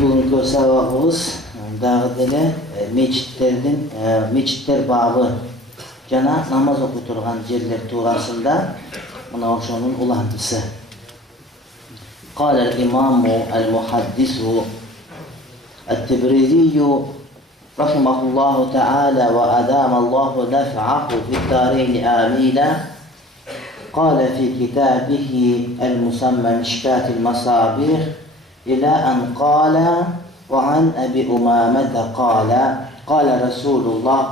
Bugünkü sabahımız dağı dele meçitler babı jana namaz okuturgan jerler tuurasında mına oşonun ulantısı. قال الإمام المحدث التبريزي رحمه الله تعالى وأدام الله نفعه في الدارين آمين قال في كتابه المسمى مشكاة المصابيح إلى أن قال وعن أبي أمامة قال رسول الله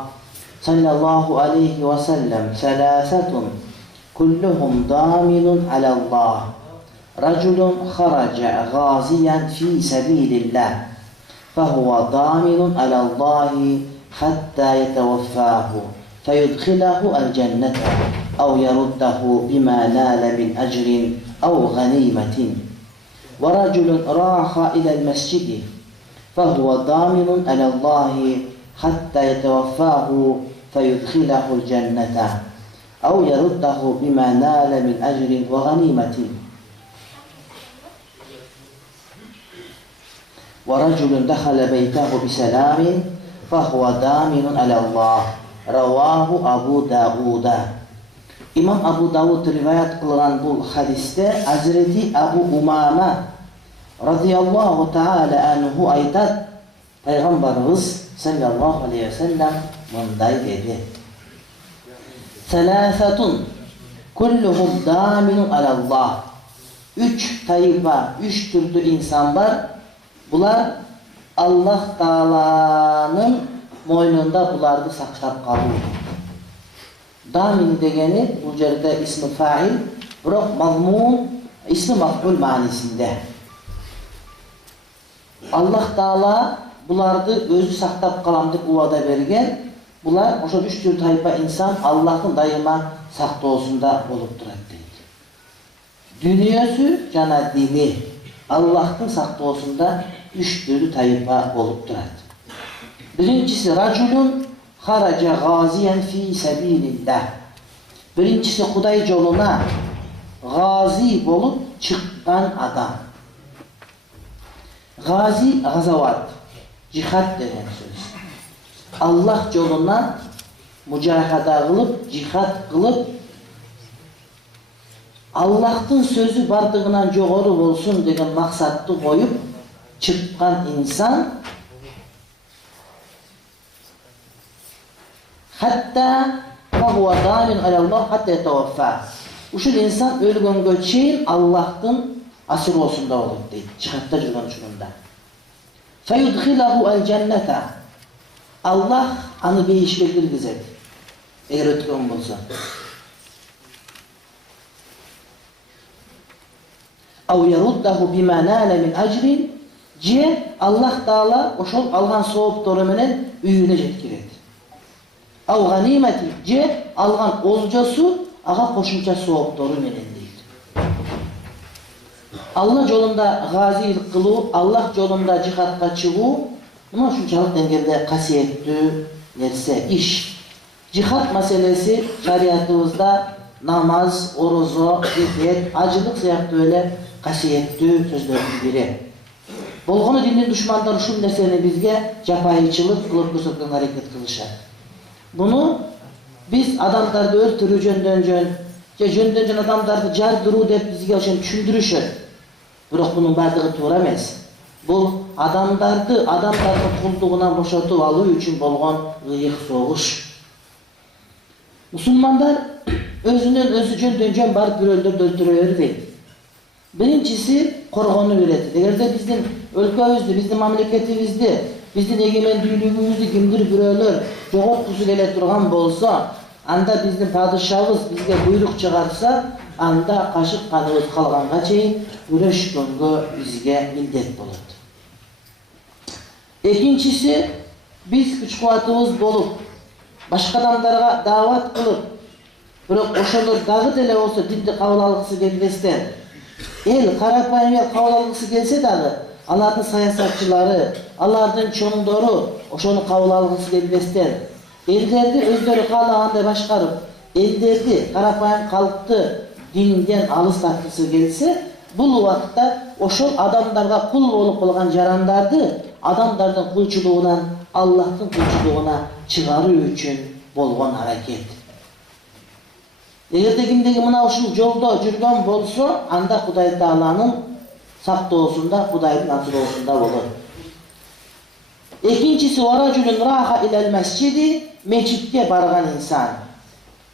صلى الله عليه وسلم ثلاثة كلهم ضامن على الله رجل خرج غازيا في سبيل الله فهو ضامن على الله حتى يتوفاه فيدخله الجنة أو يرده بما نال من أجر أو غنيمة ورجل راح إلى المسجد فهو ضامن على الله حتى يتوفاه فيدخله الجنة أو يرده بما نال من أجر وغنيمة ورجل دخل بيته بسلام فهو ضامن على الله رواه أبو داود. İmam Abu Davud rivayet kılınan bu hadiste Hazreti Abu Umama radıyallahu ta'ala anhu aytat Peygamberimiz sallallahu aleyhi ve sellem bunday dedi. Selasatun kulluhum daminun alallah. Üç tayfa, üç türlü insan var. Bunlar Allah Taala'nın moynunda bulardı saklap kalıyor. Damin degeni bu yerde ismi fail, bırak mazmun ismi maf'ul manisinde. Allah Taala bulardı özü saklap kalamdık uvada bergen. Bular oşo üç tür tayfa insan Allah'ın daima saklı olsunda olup durat deydi. Dünyası cana dini Allah'ın saklı olsunda üç türlü tayfa olup durat. Birincisi raculun haraca gaziyen fi sebilillah. Birincisi Huday yoluna gazi olup çıkan adam. Gazi gazavat, cihat denen söz. Allah yoluna mücahada kılıp, cihat kılıp Allah'ın sözü bardığından joğru olsun degen maksatlı koyup çıkan insan hatta fahuwa damin alallah hatta yetevaffa. Uşul insan ölgөнгө çeyin Allah'ın asır olsunda olur deydi. Cihatta жүргөн учурунда. Feyudkhilahu el cennete. Allah anı beyişke girgizet. Eğer ötkön bolsa. Aw yaruddahu bima nala min ajrin. Allah Taala oşol algan soğuptoru menen üyüne jetkiredi. Aw ganimeti algan olcasu aga koşunca soğuptoru menen deydi. Allah yolunda gazilik kıluu, Allah yolunda cihatga çıguu, buna şunçalık dengede kasiyetli nerse iş. Cihat meselesi şariatımızda namaz, orozo, zikret, acılık sayakta öyle kasiyetli sözlerden biri. Bolgonu dinin düşmanları şu neseni bizge japayıçılık kılıp göstergen hareket kılışar. Bunu biz adamlarda öldürü jöndön adamlarda jardıruu dep bizge oşon düşündürüşür. Biroq bunun bardığı toora emes. Bu adamdardı kulduğundan boşaltıp alуу üçün bolgon ıyık soğuş. Musulmanlar özünün özü jöndön barıp biröldөрдү öldürüyor deydi. Birincisi korgonu üretti. Eğer bizden өлkөbүздү, bizden mamleketimizdi, bizden egemendүүлүгүбүздү kimdir biröler jogotkusu kele turgan bolsa, anda bizden padişahыбыз bizge buyruk çıgarsa, anda kaşık kanыбыз kalganга çeyin güreşkөнгө bizge mildet bolot. Ekincisi, biz güç kuvatыбыз bolup, başka adamlarga davat kılıp, biroq oşolor dagı dele olsa dinde kabul algısı gelmesden, karapayım el kabul algısı gelse dagı, Allah'ın sayasatçıları, Allah'ın çoğundoru oşonu kabul algısı gelmesden, ellerdi özleri kalağında başkarıp, ellerdi karapayım kalıptı dinden alış taktısı gelse, Бул убакытта ошол адамдарга кул болуп калган жарандарды адамдардын кулчулугунан Аллахтын кулчулугуна чыгаруу үчүн болгон аракет. Эгерде кимдеги мына ушул жолдо жүргөн болсо, анда Кудай Тааланын сактоосунда, Кудайдын асыроосунда болот. Экинчиси варажулун раха илал масжиди, мечитке барган инсан.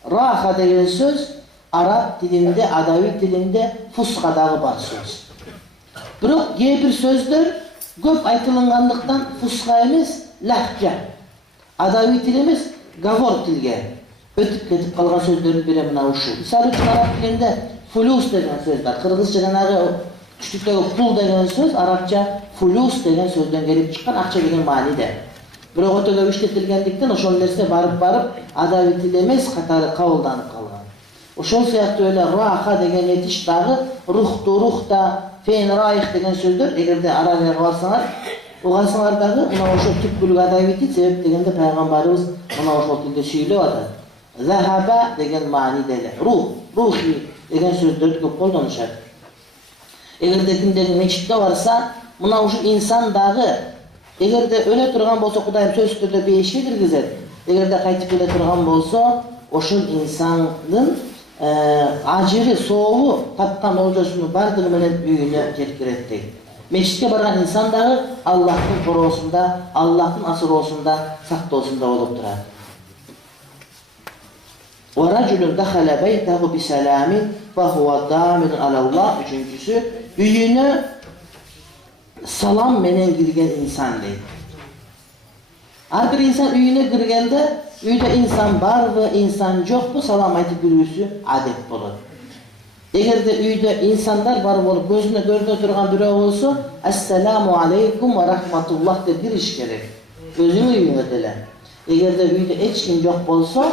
Раха деген сөз араб тилинде, адаби тилинде фускадагы бар сөз. Бирок кээ бир сөздөр көп айтылгандыктан фуска эмес, лахжа. Адаби тил эмес, гавор тилге өтүп кетип калган сөздөрдүн бири мына ушул. Мисалы үчүн араб тилинде фулус деген сөз бар. Кыргызча жанагы күчтүктөгү пул деген сөз арабча фулус деген сөздөн келип чыккан, акча деген мааниде. Бирок өтө көп иштетилгендиктен ошол нерсе барып адаби тил эмес катары кабылданып калган. Ошол сыяктуу эле раха деген этиш дагы рухта, фейн райх деген сөздөр, эгерде арабияга барсаңар, угасаңар дагы мына ошол түпкүлүк адаби тил, себеп дегенде пайгамбарыбыз мына ошол тилде сүйлөп атат. Захаба деген мааниде эле, рухи деген сөздөрдү көп колдонушат. Эгерде кимдеги мечитке барса, мына ушул инсан дагы эгерде өлө турган болсо Кудайым сөзсүз түрдө бейишке киргизет. Эгерде кайтып келе турган болсо, ошол инсандын ажыры, сообу, тапкан олжосунун бардыгы менен үйүнө жеткирет дейт. Мечитке барган инсан дагы Аллахтын короосунда, Аллахтын асыроосунда, сактоосунда болуп турат. وَرَجُلٌ دَخَلَ بَيْتَهُ بِسَلَامٍ فَهُوَ دَامِنٌ عَلَى اللّٰهِ. Üçüncüsü, үйүнө salam menen girgen insan deydi. Her bir insan үйüne girgende, үйde insan barбы, insan жокпу, salam aytıp yürüyüsü adet bolot. Egerde үйde insanlar bar bolup gözüne görünө turgan birөө bolso, "Assalamu aleykum ve rahmatullah" dep giriş gerek. Özünü үйüne dele. Egerde үйde hiç kim jok bolso,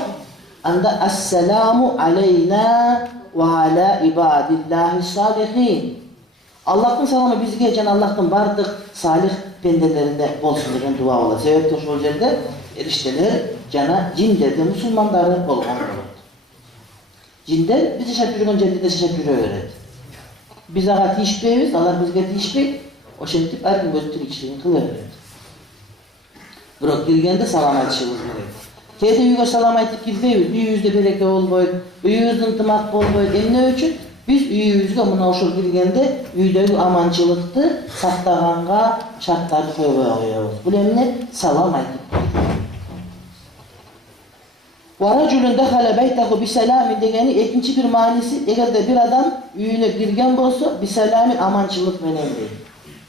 anda "Assalamu aleyna ve ala ibadillahi salihin." Allah'ın salamı bizge can Allah'ın bardık salih pendelerinde bolsun degen dua bolat. Sebep ошол жерде erişteler jana jinderде musulmandары болгон болот. Jinler biz yaşap жүргөн жерде yaşap жүрө берет. Biz ага тийишпейбиз, алар бизге тийишпейт. Ошентип ар ким өз тиричилигин кыла берет. Бирок киргенде салам айтышыбыз керек. Кээде үйгө салам айтып кирбейбиз, үйүбүздө береке болбойт, үйүбүз ынтымак болбойт. Эмне үчүн? Biz үйүбүзгө мына ошол киргенде үйдөгү аманчылыкты сактаганга шарттарды койбой коебуз. Бул эмне? Салам айтып. وَرَجُلٌ دَخَلَ بَيْتَهُ بِسَلَامٍ degeni экинчи бир мааниси, эгерде бир адам үйүнө кирген болсо, бисаламин аманчылык менен дейт.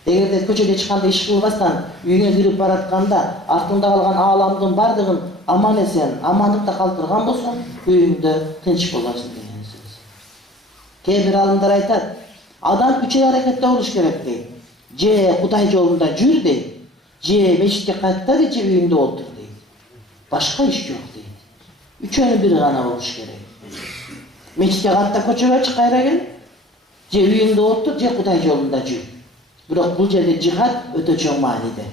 Эгерде көчөдө чыкканда иш кылбастан үйүнө кирип баратканда артында калган ааламдын бардыгын аман эсен, амандыкта калтырган болсо, үйүңдө тынч болосуң деген сөз. Кээ бир алымдар айтат, адам үчөө аракетте болуш керек дейт. Же Кудай жолунда жүр дейт, же мечитке кайта же үйүндө отур дейт. Башка иш жок дейт. Үчөөнүн бири гана болуш керек. Мечитке кайта көчөгө чык кайра кел, же үйүндө отур, же Кудай жолунда жүр. Бирок бул жерде жихад өтө чоң мааниде.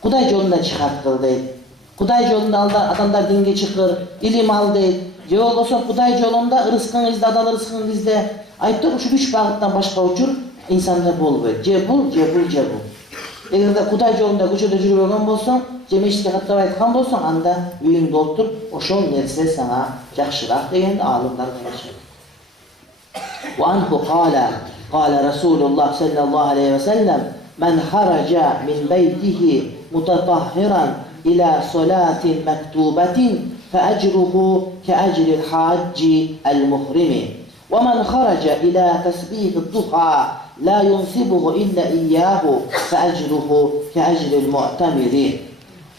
Кудай жолунда жихад кыл дейт. Кудай жолунда адамдар динге чыкыр, илим ал дейт. Же болбосо Кудай жолунда ырыскың изде, адал ырыскың изде. Айтып ушул үч багыттан башка учур инсанда болбойт. Же бул, же бул, же бул. Эгерде Кудай жолунда көчөдө жүрбөгөн болсоң, же мечитке каттап айткан болсоң, анда үйүңдө отур, ошол нерсе сага жакшыраак дегенди аалымдар айтышат. Wa anhu qala Rasulullah sallallahu aleyhi ve sellem men haraca min beytihi mutatahhiran ila salatin mektubetin fe ecruhu ke ecril hacci el muhrimi ve men haraca ila tesbihid duha la yunsibuhu illa iyyahu fe ecruhu ke ecril mu'tamiri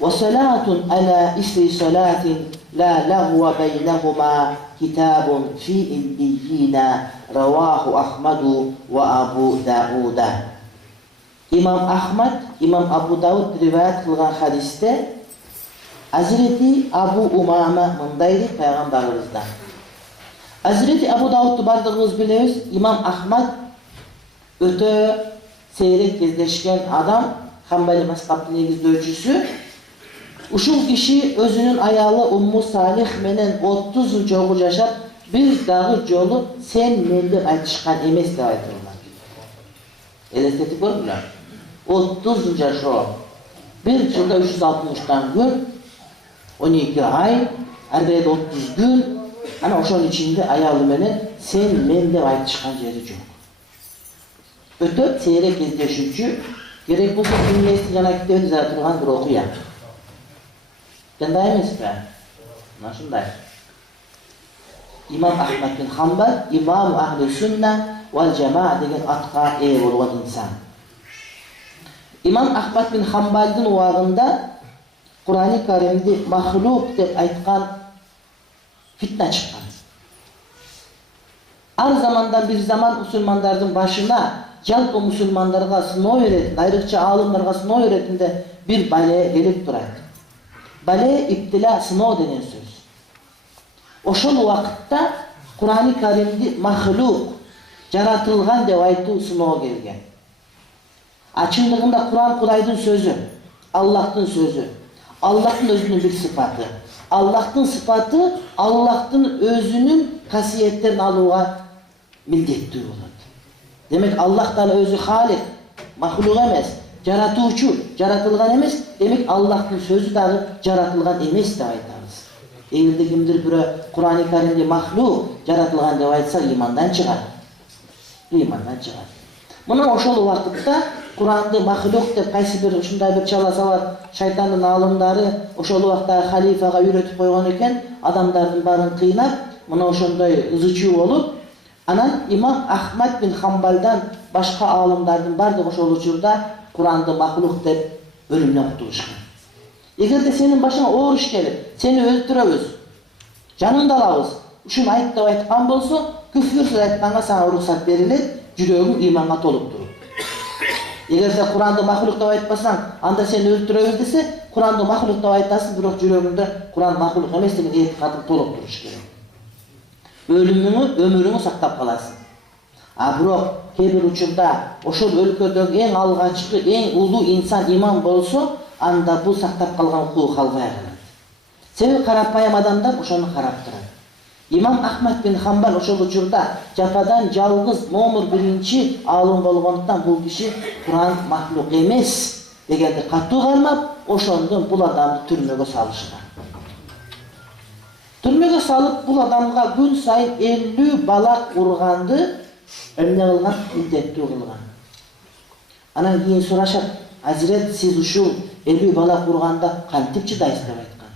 ve salatun ala isri salatin la lagwa beynehuma kitabun fi illiyina Ravahu Ahmadu ve Abu Dawud'a. İmam Ahmad, İmam Abu Dawud rivayet kılgan hadiste Hazreti Abu Umame mındaydı Peygamberimizden. Hazreti Abu Dawud'u bardığımız biliriz. İmam Ahmad öte seyrek gezleşken adam, Hanbali mezhebinin negizlöçüsü. Uşul kişi özünün ayalı Ummu Salih menen 30 yıl çoğu yaşap bir dagы жолу sen men деп айтышкан эмес деп айтылган. Элестетип көрдүңүзбү? 30 жашоо. Bir жылда 360 gün, 12 ay, ар бирде 30 gün, ana ошонун ичинде аялы менен sen men деп айтышкан жери жок. Өтө сейрек кездешүүчү, керек болсо Кимнести жана китебинде жаза турган бир окуя. Кандай эмеспи? Мына ушундай. Имам Ахмад бин Хамбал, имам ахли сунна вал жамаа деген атка ээ болгон инсан. Имам Ахмад бин Хамбалдын убагында Кур'ан-ы Каримди махлук деп айткан фитна чыккан. Ар замандан bir zaman мусулмандардын башына, жалпы мусулмандарга сыноо берет, айрыкча аалымдарга сыноо беретинде bir бале келип турат. Бале иптила сыноо деген сөз. Ошол убакытта Кур'ан-ы Каримди махлук, жаратылган деп айтуу сыноо келген. Чындыгында Кур'ан Кудайдын сөзү, Аллахтын сөзү. Аллахтын өзүнүн бир сыпаты. Аллахтын сыпаты Аллахтын өзүнүн касиеттерин алууга милдеттүү болот. Демек Аллахтан өзү халик, махлук эмес, жаратуучу, жаратылган эмес. Демек Аллахтын сөзү дагы жаратылган эмес деп айтабыз. Эгерде кимдир бирөө Кур'ан-ы Каримде махлук, жаратылган деп айтса, имандан чыгат. Имандан чыгат. Мына ошол убакытта Куранды махлук деп кайсы бир ушундай бир чала сабат шайтандын аалымдары ошол убакта халифага үйрөтүп койгон экен, адамдардын баарын кыйнап, мына ошондой ызычуу болуп, анан имам Ахмад бин Хамбалдан башка аалымдардын баардыгы ошол учурда Куранды махлук деп өлүмдөн кутулушкан. Эгерде сенин башыңа оор иш келип, сени өлтүрөбүз, жаныңды алабыз, ушуну айт деп айткан болсо, күфүр сөз айтканга сага уруксат берилет, жүрөгүң иманга толуп туруп. Эгерде Куранды махлук деп айтпасаң, анда сени өлтүрөбүз десе, Куранды махлук деп айтасың, бирок жүрөгүңдө Куран махлук эмес деген этикадың толуп туруш керек. Өмүрүңү сактап каласың. Бирок кээ бир учурда ошол өлкөдөгү эң алгачкы, эң улуу инсан имам болсо, анда бул сактап калган укугу калбай калат. Себеби карапайым адамдар ошону карап турат. Имам Ахмад бин Хамбал ошол учурда жападан жалгыз номер 1 аалым болгондуктан бул киши Куран махлук эмес дегенди катуу кармап, ошондон бул адамды түрмөгө салышкан. Түрмөгө салып, бул адамга күн сайын 50 балак урганды эмне кылган? Милдеттүү кылган. Анан кийин сурашат, Азирет, сиз ушул 50 балак урганда кантип чыдайсыз деп айткан.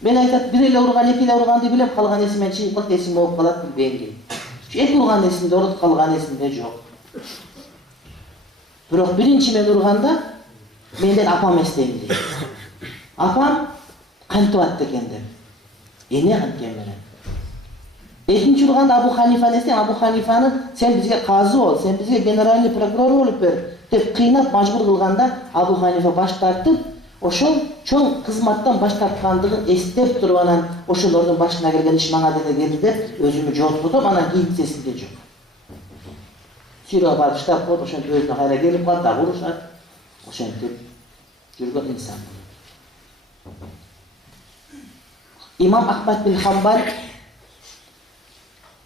Мен айтат, бир эле урган, эки эле урганды билем, калган эсимен чыйып калат, эсим болуп калат билбейм дейт. Эки урган эсимде, орут калган эсимде жок. Бирок биринчи мен урганда менден апам эстейм дейт. Апам кантип атты экен деп. Эне канткен менен. Экинчи урганда Абу Ханифаны эстейм, Абу Ханифаны сен бизге казы бол, сен бизге генеральный прокурор болуп бер деп кыйнап мажбур кылганда Абу Ханифа баш тартып, ошол чоң кызматтан баш тарткандыгын эстеп туруп, анан ошолордун башына келген иш мага деле келди деп өзүмү жооптотуп, анан кийин эсимде жок. Сүйрөп барып штаб коюп, ошентип өзүнө кайра келип калат, дагы урушат. Ошентип жүргөн инсан. Имам Ахмад бин Хамбал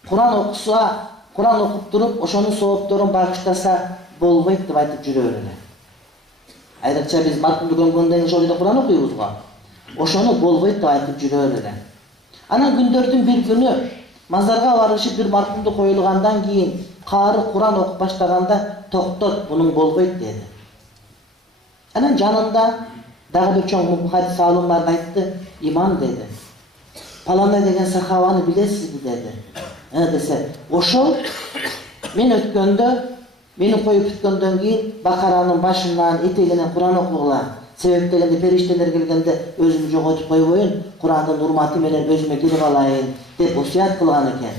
Куран окуса, Куран окуп туруп, ошонун соопторун багыштаса болбойт деп айтып жүрө берет. Айрыкча биз маркумду көмгөндөн кийин ошол жерде Куран окуйбуз го. Ошону болбойт деп айтып жүрө берет. Анан күндөрдүн бир күнү мазарга барышып бир маркумду коюлгандан кийин каары Куран окуп баштаганда токтот, бунун болбойт деди. Анан жанында дагы бир чоң мухаддис аалымдар айтты, имам деди. Палана деген сахабаны билесизби деди. Десе, ошол мен өткөндө, мени коюп бүткөндөн кийин Бакаранын башынан этегинен Куран окугула. Себеп дегенде периштелер келгенде өзүмү жоготуп койбоюн, Курандын урматы менен өзүмө келип алайын деп осуят кылган экен.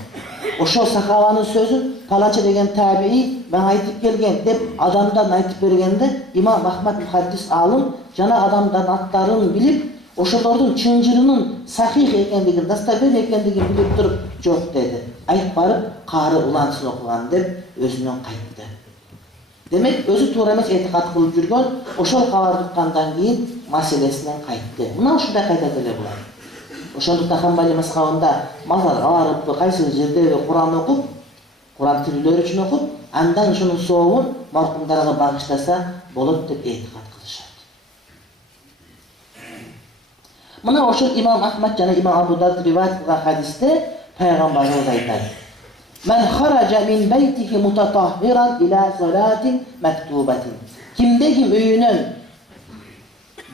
Ошол сахабанын сөзүн палача деген табии мен айтып келген деп адамдан айтып бергенде имам Ахмад мухаддис аалым жана адамдардын аттарын билип, ошолордун чынжырынын сахих экендигин, дастабер экендигин билип туруп жок деди. Айтып барып, каары улансын окуган деп өзүнөн кайтты. Демек, өзү туура эмес этикад кылып жүргөн, ошол кабарды уккандан кийин маселесинен кайтты. Мына ушундай кайта деле болот. Ошондуктан Хамбали мазхабында мазарга барып, кайсы жерде Куран окуп, Куран тилдөө үчүн окуп, андан ушунун сообун маркумдарга багыштаса болот деп этикад кылышат. Мына ошол имам Ахмад жана имам Абу Дауд риваят кылган хадисте пайгамбарыбыз айтат: "Мен хаража мин бейтихи мутатаххиран ила салатин мактубатин." Кимде ким үйүнөн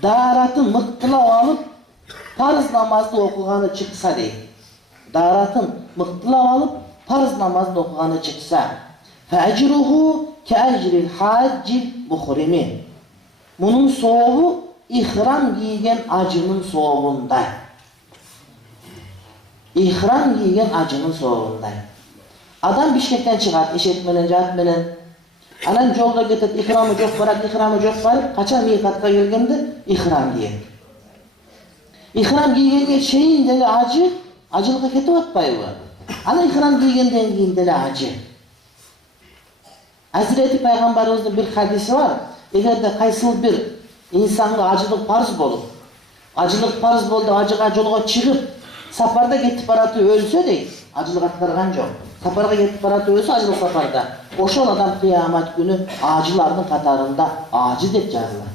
дааратын мыктылап алып, парыз намазды окуганы чыкса дейт. Дааратын мыктылап алып, парыз намазды окуганы чыкса, фажруху каажрил хаджил мухрими. Мунун сообу ихрам кийген ажынын сообундай. Ихрам кийген ажынын сообундай. Адам Бишкектен чыгат, эшек менен, жат менен. Анан жолдо кетет, ихрамы жок барат, ихрамы жок барып, качан мыйкатка келгенде ихрам кийет. Ихрам кийгенге чейин деле ажылыкка кетип атпайбы? Анан ихрам кийгенден кийин деле ажы. Азирети пайгамбарыбыздын бир хадиси бар. Эгерде кайсыл бир инсанга ажылык парыз болуп, ажылык парыз болду, ажыга жолго чыгып, сапарда кетип баратып өлсө дейт, ажылык аткарган жок. Сапарга кетип баратып өлсө ажылык сапарда, ошол адам кыямат күнү ажылардын катарында ажы деп жазылат.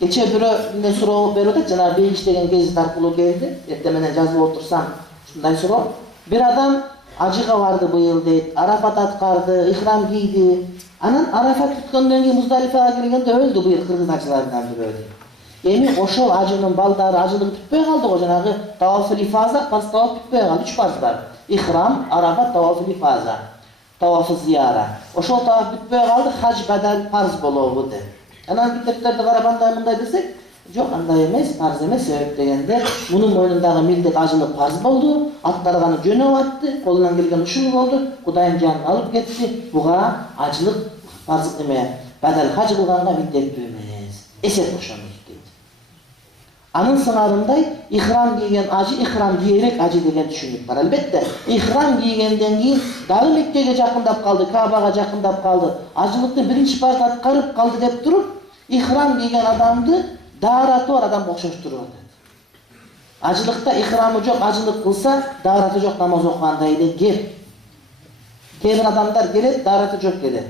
Кече бирөө менден суроо берип атат, жана бейиш деген гезит аркылуу келди. Эртең менен жазып отурсам, ушундай суроо. Бир адам ажыга барды быйыл дейт, Арафат аткарды, ихрам кийди. Анан Арафат туткондон кийин Муздалифага келгенде өлдү быйыл кыргыз ажыларынан бирөө дейт. Эми ошол ажынын балдары ажылык бүтпөй калды го, жанагы таваф ифаза, парыз таваф бүтпөй калды. 3 парыз бар. Ихрам, Арафат, таваф ифаза, таваф зияра. Ошол таваф бүтпөй калды, хаж бадал парыз болобу деп. Анан китептерди карап андай мындай десек, жок, андай эмес, парыз эмес. Себеп дегенде, мунун мойнундагы милдет ажылык парыз болду, аттарганы жөнөп атты, колунан келген ушул болду, Кудайым жанын алып кетти. Буга ажылык парыз эме, бадал хаж кылганга милдеттүү эмес. Эсеп ошону дейт. Анын сыңарындай ихрам кийген ажы, ихрам кийерек ажы деген түшүнүк бар. Албетте, ихрам кийгенден кийин дагы Меккеге жакындап калды, Каабага жакындап калды, ажылыкты биринчи парыз аткарып калды деп туруп, ихрам кийген адамды даараты бар адамга окшоштуруп атат. Ажылыкта ихрамы жок, ажылык кылса, даараты жок намаз окугандай эле кеп. Кээ бир адамдар келет, даараты жок келет.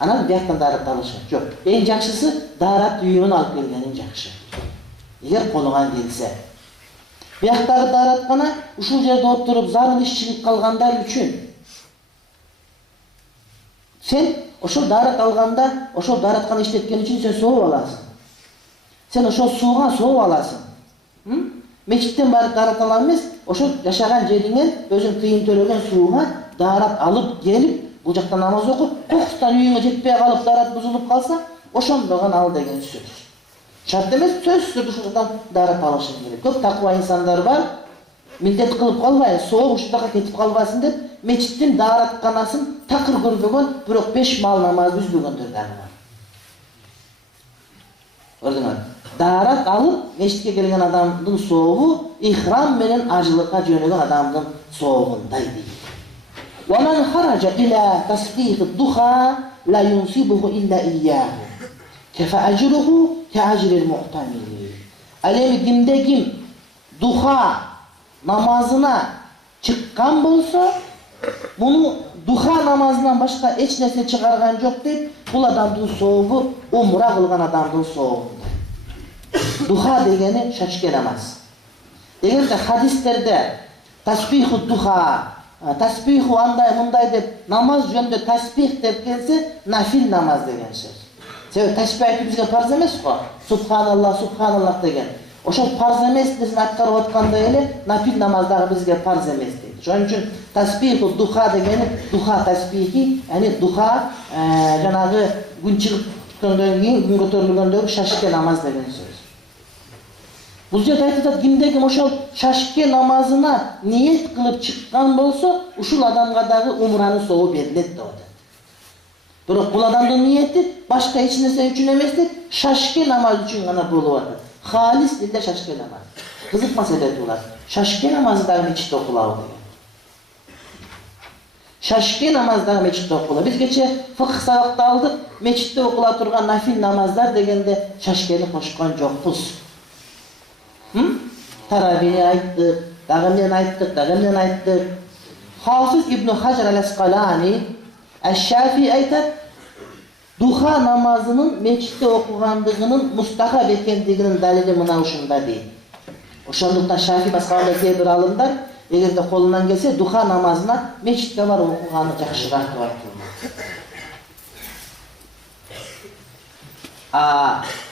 Анан бияктан даарат алышат. Жок. Эң жакшысы даарат үйүнөн алып келгенин жакшы. Эгер колуңан келсе. Бияктагы даараткана ушул жерде отуруп зарыл иш чыгып калгандар үчүн. Сен ошол даарат алганда, ошол дааратканы иштеткен үчүн сен сооп аласың. Сен ошол сууга сооп аласың. Мечиттен барып даарат алам эмес, ошол жашаган жериңен өзүң тыйын төлөгөн сууга даарат алып келип, бул жакта намаз окуп, кокустан үйүңө жетпей калып даарат бузулуп калса, ошондогон ал деген сөз. Шарт эмес, сөзсүз ушудан даарат алышың керек. Көп таква инсандар бар, милдет кылып калбайын, сооп ушуга кетип калбасын деп, мечиттин дааратканасын такыр көрбөгөн, бирок 5 мал намаз үзбөгөндөр дагы бар. Көрдүңөр? Даарат алып, мечитке келген адамдын сообу ихрам менен ажылыкка жөнөгөн адамдын сообундай дейт. Wa man kharaja ila tasbih ad-duha la yunsibuhu illa iyyahu. Kafa ajruhu ka ajri al-mu'tamil. Alemi kimde kim duha namazına çıkkan bolsa, bunu duha namazından başka hiç nerse çıkargan yok deyip, bul adamdın soğubu umra kılgan adamdın soğubu. Duha degeni şaşke namaz. Eğer de hadislerde tasbih-u duha, tasbih-u anday munday deyip namaz yönde tasbih deyip gelse nafil namaz degen şey. Sebep tasbih bizge farz emes ko. Subhanallah, subhanallah degen. Oşol farz emes desini atkarıp atkanda ele nafil namazdagı bizge farz emes deydi. Şonuň üçin tasbih-u duha degeni duha tasbihi, yani duha janagı gün çıkıp tutkandan keyin gün kötörülgöndögi şaşke namaz degen söz. Bul жерде айтылат, kimde kim oşol şaşke namazına niyet kılıp çıkkan bolsa, uşul adamga dagı umranın soğu berilet de oda. Bирок бул адамдын ниети башка эч нерсе үчүн эмес дейт, шашке намаз үчүн гана болуп атат. Халис дилде шашке намаз. Кызык маселе булат. Шашке намазы дагы мечитте окулабы деген. Шашке намаз дагы мечитте окулабы. Биз кече фыкх сабакта алдык, мечитте окула турган нафил намаздар дегенде шашкени кошкон жокпуз. Taravini ayttık, dağımdan ayttık, dağımdan ayttık. Hafız İbn Hacer el-Asqalani Eş-Şafii aytat, duha namazının meçitte okugandığının mustahab ekendiginin dalili mına uşunda değil. Oşonduktan Şafii başkalarına bir alımlar, eğer de kolundan gelse duha namazına meçitte var okuganı jakşırak деп айтылды.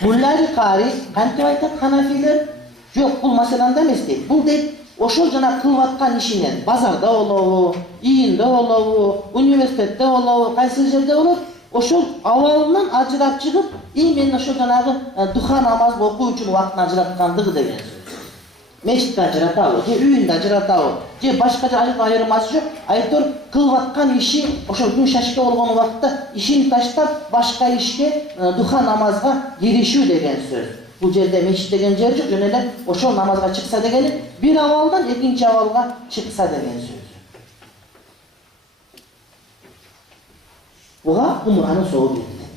Mullari Qari kantip aytat Hanafiler? Yok, bul masalanda emas deydi. Bul deydi, oşol jana kılvatkan işinен bazarda olabı, iyinde olabı, üniversitette olabı, kayсы жерде olur, oşol awalından ajırap çıkıp, men oşol janagı duha namaz okuu üçün wagtyn ajıratkandığı деген söz. Meçitте ажыратабы, же үйүндө ажыратабы, же башкача айырмасы жок. Айтор кылваткан иши ошол күн шашка болгон убакытта ишин таштап башка ишке духа намазга киришүү деген сөз. Бул жерде мечит деген жер жок, жөн эле ошол намазга чыкса дегени бир абалдан экинчи абалга чыкса деген сөз. Буга умранын сообу берилет.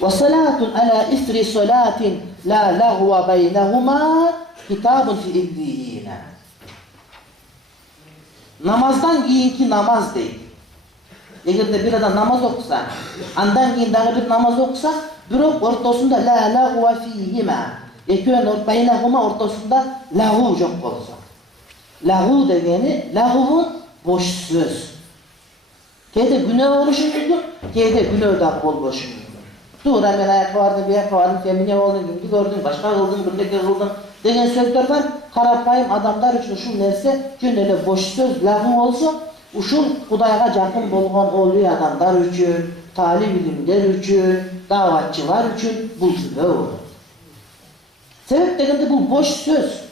Ва салатун ала исри салатин la lagwa baynahuma kitabun fi illiyina. Namazdan keyinki namaz deydi. Eğer de bir adam namaz okusa, andan keyin dagı bir namaz okusa, birok ortasında la lagwa fihima. Ekön baynahuma ortasında lahu jok bolsa. Lahu degeni, lahuvun boş söz. Kede günah oluşu mümkün, kede günah da bolboşu mümkün. Tuğra men ayak vardı, bir ayak vardı, femine oldun, gündü gördün, başka kıldın, birlikte kıldın degen sözler var. Karapayım adamlar üçün uşul nerse jön ele boş söz, lahu olsa, uşul Kudayga jakın bolgon oluy adamlar üçün, talib ilimler üçün, davatçılar üçün bul zübe olur. Sebep degende bul boş söz.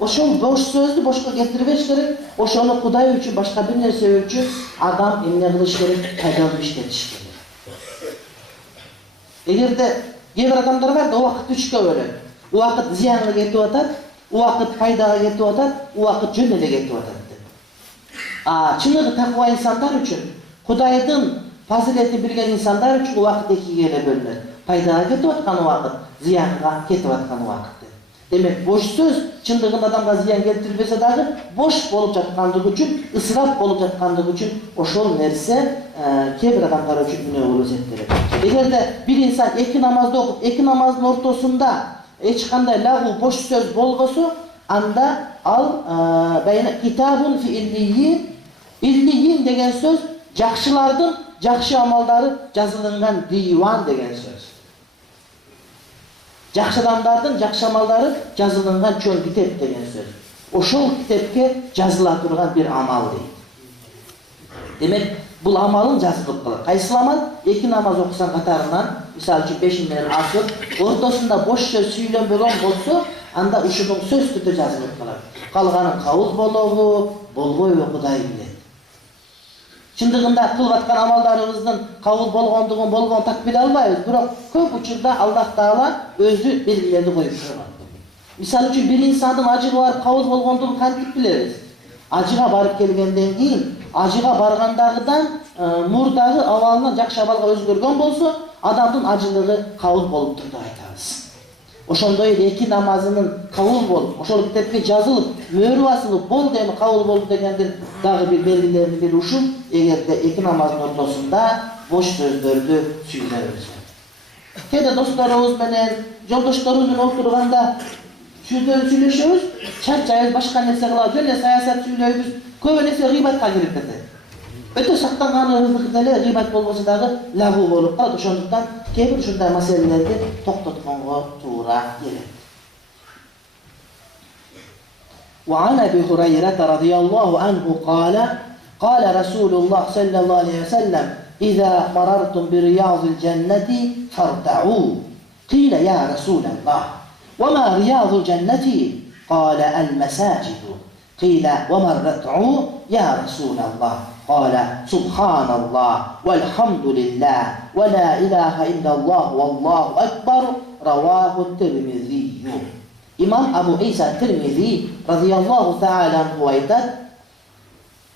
Oşol boş sözdü boşka getirbeş gerek, oşolu Kuday üçün, başka bir nerse üçün adam emne kılış gerek, faydalı işletiş gerek. Eğer de bir adamlar var da o vakit üçke öyle. O vakit ziyanlı getip atat, o vakit faydalı getip atat, o vakit cümlele getip atat. Çınığı takva insanlar üçün, Kudaydın fazileti bilgen insanlar üçün o vakit iki gele bölünür. Faydalı getip atkan o vakit, ziyanға getip atkan o vakit. Demek boş söz, çındığın adamga ziyan getirmese dahi boş bolup жатkandığı üçün, ısraf bolup жатkandığı üçün oşol nerse kebir adamlar üçün güne olur zettirir. Eğer de bir insan iki namazda okup, iki namazın ortasında hiç kanday lahu boş söz bolgosu, anda al kitabun fi illiyin, illiyin degen söz, jakşılardın jakşı amalları жазылынған divan degen söz. Jakşı adamlardan jakşı amalları жазылынған çöl kitep degen söz. Oşol kitepke жазыла turgan bir amal deydi. Demek bu amalın жазылып kalır. Kaysı amal? İki namaz okusan katarından, misal için 5 minuten asır, ortasında boş söz söylenbеген bolsa, anda uşunun söz tütü жазылып kalır. Kalganın kavul bolovu, bolgoy ve Kuday bilet. Çındığında kılvatkan amallarımızın kavul bolgonduğun bolgon tak bile almayız. Bırak köp uçurda Allah Teala özü belgilerini koyup durur. Misal için bir insanın acığı var, kavul bolgonduğunu kantip biliriz. Acığa barıp gelgenden keyin, acığa bargandagıdan murdağı avalından jakşı amalga özgörgön bolsa, adamdın acılığı kavul bolup durdu aytабыз. Oşondoy iki namazının kavul bolup, oşol kitepke жазылып, möөрü basılıp bol demi kavul bolup degendin dagı bir belgilerini bir uşul, eğer de iki namazın ortasında boş sözlördü süйлeriz. Kede dostlarımız menen, joldoşlarımızın oturganda süйлöşөбүз, çarçayız, başka nerse kılabız, öyle sayasat süylöybüz, köp nerse gıybatка kirip ketedi. Öte saktanganyыбызды эле gıybat bolbosa dagı lahu bolup kalат. Ошондуктан кээ-бир ушундай маселелерди токтотконго туура келет. وعن أبي هريرة رضي الله عنه قال قال رسول الله صلى الله عليه وسلم إذا مررتم برياض الجنة فارتعوا قيل يا رسول الله وما رياض الجنة قال المساجد قيل وما الرتع يا رسول الله قال سبحان الله والحمد لله ولا إله إلا الله والله أكبر رواه الترمذي. İmam Abu İsa Tirmizi radıyallahu ta'ala anhu aytat.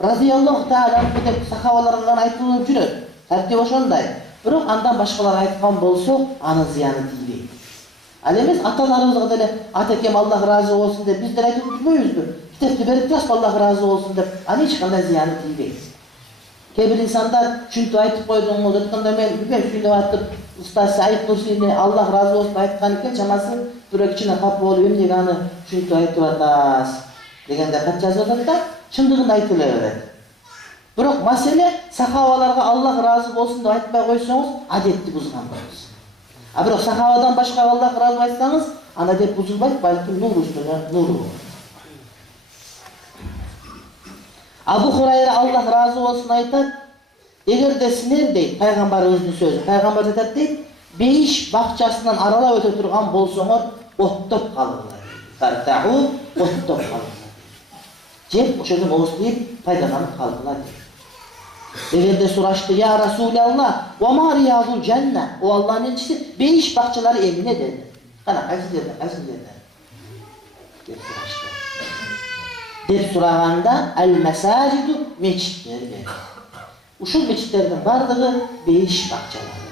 Radıyallahu ta'ala anhu dep sahabalardan aytılıp жүрөт. Tartib oşonday. Bирок andan başkalar aytkan bolsa, anın ziyanı тийбейт. Al emес atalarыбызга деле атакем Аллах разы болсун деп биздер айтып жүрбөйбүзбү? Китепти берип турасызбы Аллах разы болсун деп, аны эч кандай зыяны тийбейт. Кээ бир инсандар чүнтүп айтып койдуңуз, айтканда мен бүген сүйлөп атып, устаз Саид Нурсини Аллах разы болсун айткан экен, чамасы бирөө кичине капа болуп эмнеге аны чүнтүп айтып атасыз дегенде кат жазып атат да, чындыгын айтыла берет. Бирок маселе сахабаларга Аллах разы болсун деп айтпай койсоңуз, адетти бузган болосуз. А бирок сахабадан башка Аллах разы айтсаңыз, аны деп бузулбайт, балким нур үстүнө нур болот. Абу Хурайра Аллах разы болсун айтат, эгерде силер дейт, пайгамбарыбыздын сөзү, пайгамбар айтат дейт, бейиш бакчасынан аралап өтө турган болсоңор, оттоп калыңар. Тартаху, оттоп калыңар. Жеп ошодон оозтуп пайдаланып калдыңар. Эгерде сурашты, я Расулаллах, ва ма риядул жанна, о Аллахтын элчиси, бейиш бакчалары эмне деди? Кана кайсы жерде? Деп сурашты. Деп сураганда ал-масажиду мечиттер dedi. Ушул мечиттердин бардыгы бейиш бакчалары.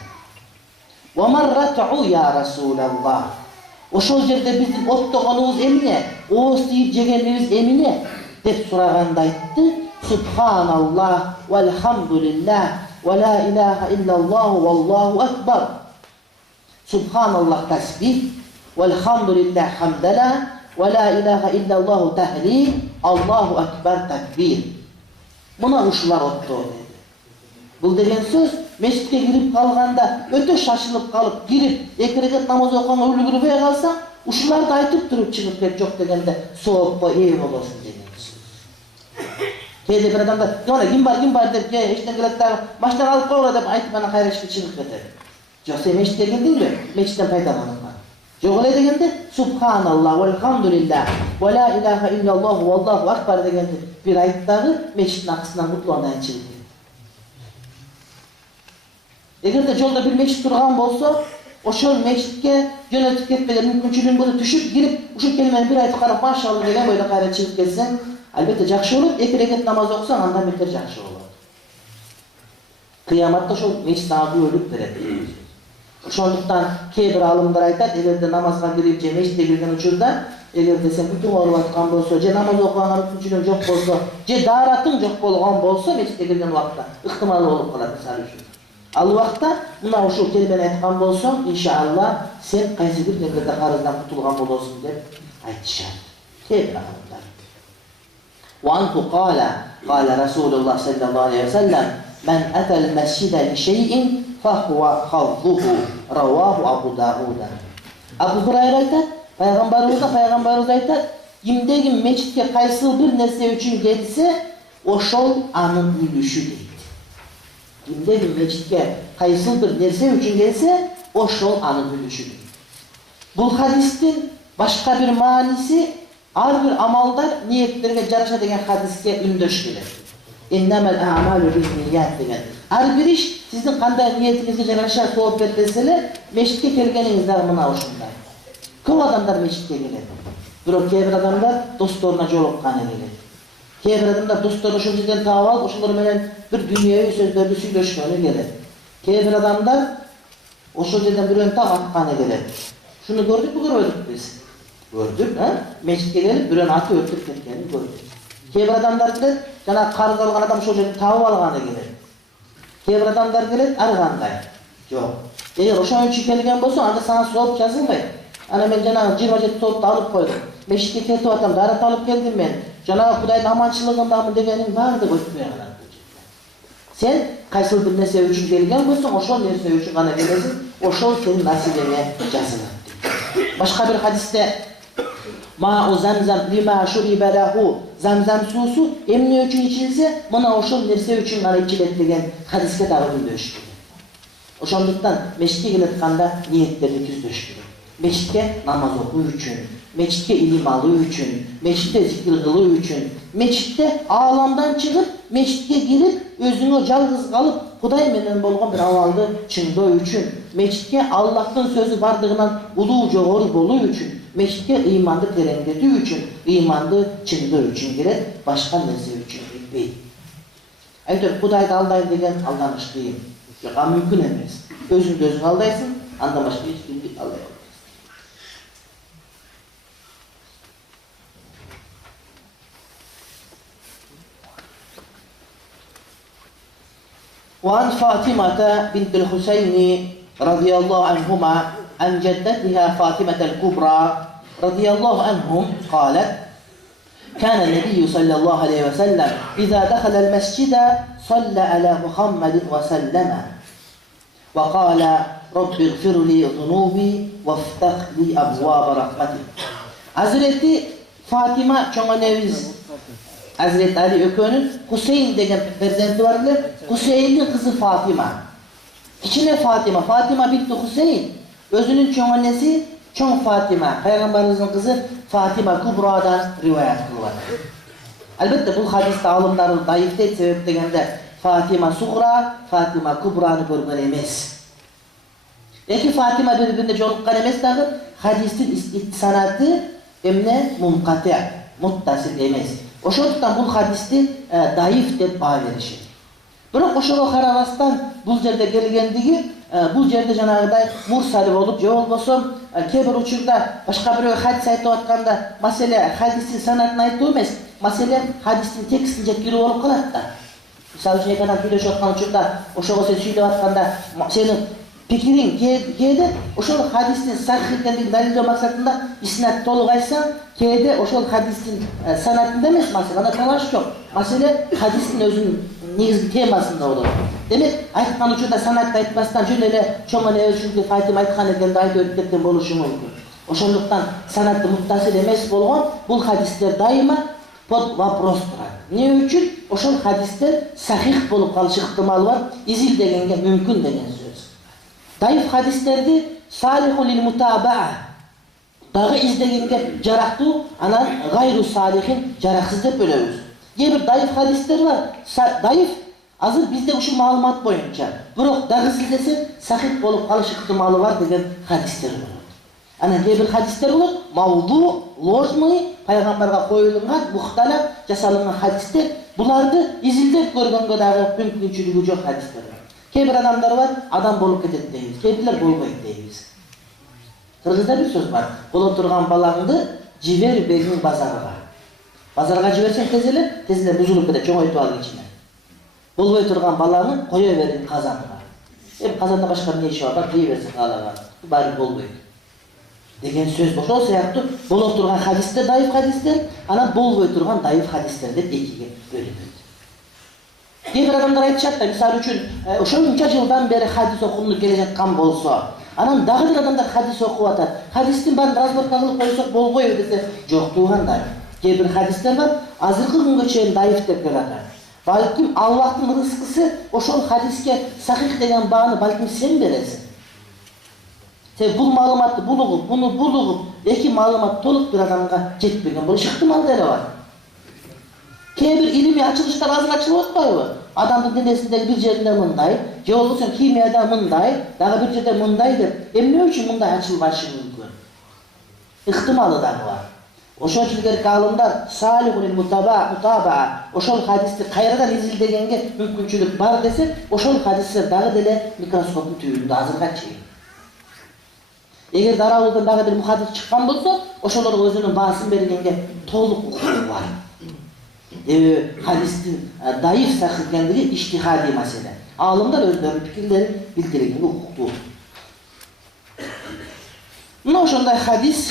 Ва маррату я Расулаллах. Ошол жерде биздин оттогонубуз эмне? Ооз тийип жегенибиз эмне? Деп сураганда айтты, Subhanallah velhamdülillah ve la ilahe illallah vallahu ekber. Subhanallah tasbih, velhamdülillah hamdala ve la ilahe illallah tahlil, Allahu ekber takbir. Buna uşular ottu dedi. Бұл деген söz meşitke girip kalganda öte şaşılıp kalıp girip iki rekat namaz okuğuna ulgurubaya kalsa uşular da aytıp durup çıkıp hep çok degende soğukpa iyi olasın degen söz. Кейде bir adamda "Yana kim var der ki işten geletler maçtan alıp koyra" dep aytıp bana kayraşıp çıkıp keter. Yok sen meşitke girdin mi? Meşitten faydalanın. Yok öyle degende Subhanallah velhamdülillah ve la ilahe illallah vallahu akbar degende bir ayıttağı meşitin akısından mutluğundan çıkıyor. Эгерде жолдо бир мечит турган болсо, ошол мечитке жөнөтүп кетпеген мүмкүнчүлүгүң болсо түшүп кирип, ушул келмени бир айтып карап, машалла деген бойдо кайра чыгып кетсең, албетте жакшы болот. Эки рекет намаз окусаң, андан бетер жакшы болот. Кыяматта ошол мечит сага күбөлүк берет. Ошондуктан кээ бир алымдар айтат, эгерде намазга кирип же мечитке кирген учурда, эгерде сен бүтүн ооруп аткан болсо, же намаз окуганга мүмкүнчүлүгүң жок болсо, же дааратың жок болгон болсо, мечитке кирген убакта ыктымал болуп калат мисалы үчүн. Ал убакта мына ушул келбени айткан болсоң, иншалла сен кайсы бир деңгээлде карыздан кутулган болосуң деп айтышат. Кээ бир адамдар. Wa anhu qala Rasulullah sallallahu aleyhi ve sellem men atal mescide li şey'in fahuwa khadhuhu rawahu Abu Davud. Abu Hurayra aytat, Peygamberimiz aytat, kimdeki meçitke kaysı bir nerse üçün gelse, oşol anın ülüşü deydi. Kimdeki meçitke kaysı bir nerse üçün gelse, oşol anın ülüşü deydi. Bu hadistin başka bir manisi, ar bir amaldar niyetlerine caraşa degen hadiske ünдөş gelir. İnnemel a'malu bi'niyat degen. Ar bir iş sizin kanday niyetinizge caraşa soğup berdeseler, meçitke kelgeningizler mına oşunday. Көп адамдар мечитке келет. Бирок кээ бир адамдар досторуна жолукканы келет. Кээ бир адамдар досторун ошол жерден таап алып, ошолор менен бир дүйнөбү сөздөрдү сүйлөшкөнү келет. Кээ бир адамдар ошол жерден бирөөнү таап атканы келет. Шуну көрдүкпү, көрбөдүкпү биз? Көрдүк, мечитке келип бирөөнү атып өлтүрүп кеткенин көрдүк. Кээ бир адамдар келет, жана карыз алган адам ошол жерден таап алганы келет. Кээ бир адамдар келет, ар кандай. Жок. Эгер ошон үчүн келген болсо, анда сага сооп жазылбайт. Ana men jana 27 so'tni olib qo'ydim. Meshitga ketib atam, darat olib keldim men. Jana Xudoyning amonchiligindami deganing barida o'tmay qoladi. Sen qaysi bir narsa uchun kelgan bo'lsang, o'sha narsa uchun g'ana kelasan, o'sha sening nasibingga jaziladi. Boshqa bir hadisda ma'u zamzam lima shuriba lahu, zamzam suvi emne uchun ichilsa, mana o'sha narsa uchun g'ana ichiladi degan hadisga tavsiya berishdi. O'shondukdan meshitga kelayotganda niyatlarni tuzlash kerak. Meçitke namaz okuy üçün, meçitke ilim alıy üçün, meçitke zikir kılıy üçün, meçitke ağlamdan çıkıp, meçitke girip, özüne жалгыз kalıp, Huday menen bolğan bir avaldı çındığı üçün, meçitke Allah'ın sözü bardığından ulu joğoru boluy üçün, meçitke imandı terengetiy üçün, imandı çındığı üçün girer, başka nerse üçün gitmeydi. Aytır, Huday'da aldayım degen aldanış kıyım. Yok, mümkün emes. Özün aldayısın, andan başka hiç kimlik aldayım. وعن فاطمة بنت الحسين رضي الله عنهما عن جدتها فاطمة الكبرى رضي الله عنهم قالت كان النبي صلى الله عليه وسلم إذا دخل المسجد صلى على محمد وسلم وقال رب اغفر لي ذنوبي وافتح لي أبواب رحمتك. Hazreti Fatima çoğun annemiz Hazreti Ali Ökön'ün Hüseyin degen perzenti var ile Hüseyin'in kızı Fatima. İçine Fatima, Fatima binti Hüseyin. Özünün çoğun annesi çoğun Fatima. Peygamberimizin kızı Fatima Kubra'dan rivayet kılıyor. Elbette bu hadiste alımların dayıftet sebep degende Fatima Suğra, Fatima Kubra'nı görgen emez. Eki Fatima birbirine jolukkan emez dağı hadistin sanatı emne mumkati, muttasil emez. Oşolduktan bu hadisti dayıf dep bağ verişir. Biroq oşoga karabastan bu yerde gelgendigi bu yerde janagıday mursali bolup je bolbosо kebir учурда башка бирөө hadis айтып атканда маселе hadistin sanatını айтуу эмес, маселе hadistin tekstин жеткирүү болуп калат да. Мисалы үчүн экадан сүйлөшүп аткан учурда ошого сен сүйлөп атканда сенин пикириң кээде ошол hadistin сахih экендигин далилдөө максатында иснат толук айтсаң, кээде ошол hadistin sanatында эмес, маселе талаш жок. Маселе hadistin өзүнүн негизги темасында болот. Демек, айткан учурда санатты айтпастан жөн эле чоң эле ушинтип Фатима айткан экенди айтып өтүп кеткен болушу мүмкүн. Ошондуктан санатты муттасил эмес болгон бул хадистер дайыма под вопрос турат. Эмне үчүн ошол хадистер сахих болуп калышы ыктымалы бар, изилдегенге мүмкүн деген сөз. Дайыф хадистерди салиху лил мутабаа дагы издегенге жарактуу, анан гайру салихин жараксыз деп бөлөбүз. Кээ дайыф хадистер бар. Дайыф азыр бизде ушул маалымат боюнча, бирок дагы издесе сахих болуп калыш ыктымалы бар деген хадистер болот. Анан кээ бир хадистер болот, мавду, ложный, пайгамбарга коюлган, мухталап жасалган хадистер. Буларды изилдеп көргөнгө дагы мүмкүнчүлүгү жок хадистер бар. Кээ бир адамдар бар, адам болуп кетет дейбиз, кээ бирлер болбойт дейбиз. Кыргызда бир сөз бар. Боло турган балаңды жибербегиң базарга. Базарга жиберсең тез эле бузулуп кетет, чоңойтуп ал ичине. Болбой турган баланы кое бериң казанга. Казанда башка эмне иши бар, кый берсе калага. Баары болбойт. Деген сөз ошол сыяктуу боло турган хадистер дайыф хадистер, анан болбой турган дайыф хадистер деп экиге бөлүнөт. Кээ бир адамдар айтышат да, мисалы үчүн, ошонча жылдан бери хадис окулуп келе жаткан болсо, анан дагы бир адамдар хадис окуп атат. Хадистин баарын разборка кылып койсок болбойбу десе, жок туугандар. Кээ бир хадистер бар, азыркы күнгө чейин дайыф деп келатат. Балким Аллахтын рызкысы ошол хадиске сахих деген бааны балким сен бересиң. Сен бул маалыматты булугуп, буну булугуп, эки маалымат толук бир адамга жетпеген болуш ыктымал деле бар. Кээ бир илимий ачылыштар азыр ачылып атпайбы? Адамдын денесиндеги бир жеринде мындай, же болбосо химияда мындай, дагы бир жерде мындай деп, эмне үчүн мындай ачылбашы мүмкүн? Ыктымалы дагы бар. Ошол үчүн керек алымдар салихул мутабаа ошол хадисти кайрадан изилдегенге мүмкүнчүлүк бар десе, ошол хадистер дагы деле микроскоптун түбүндө азырга чейин. Эгер дарабыздан дагы бир мухаддис чыккан болсо, ошолорго өзүнүн баасын бергенге толук укугу бар. Хадистин дайыф сахих экендиги иштихади маселе. Алымдар өздөрүнүн пикирлерин билдиргенге укуктуу. Мына ошондой хадис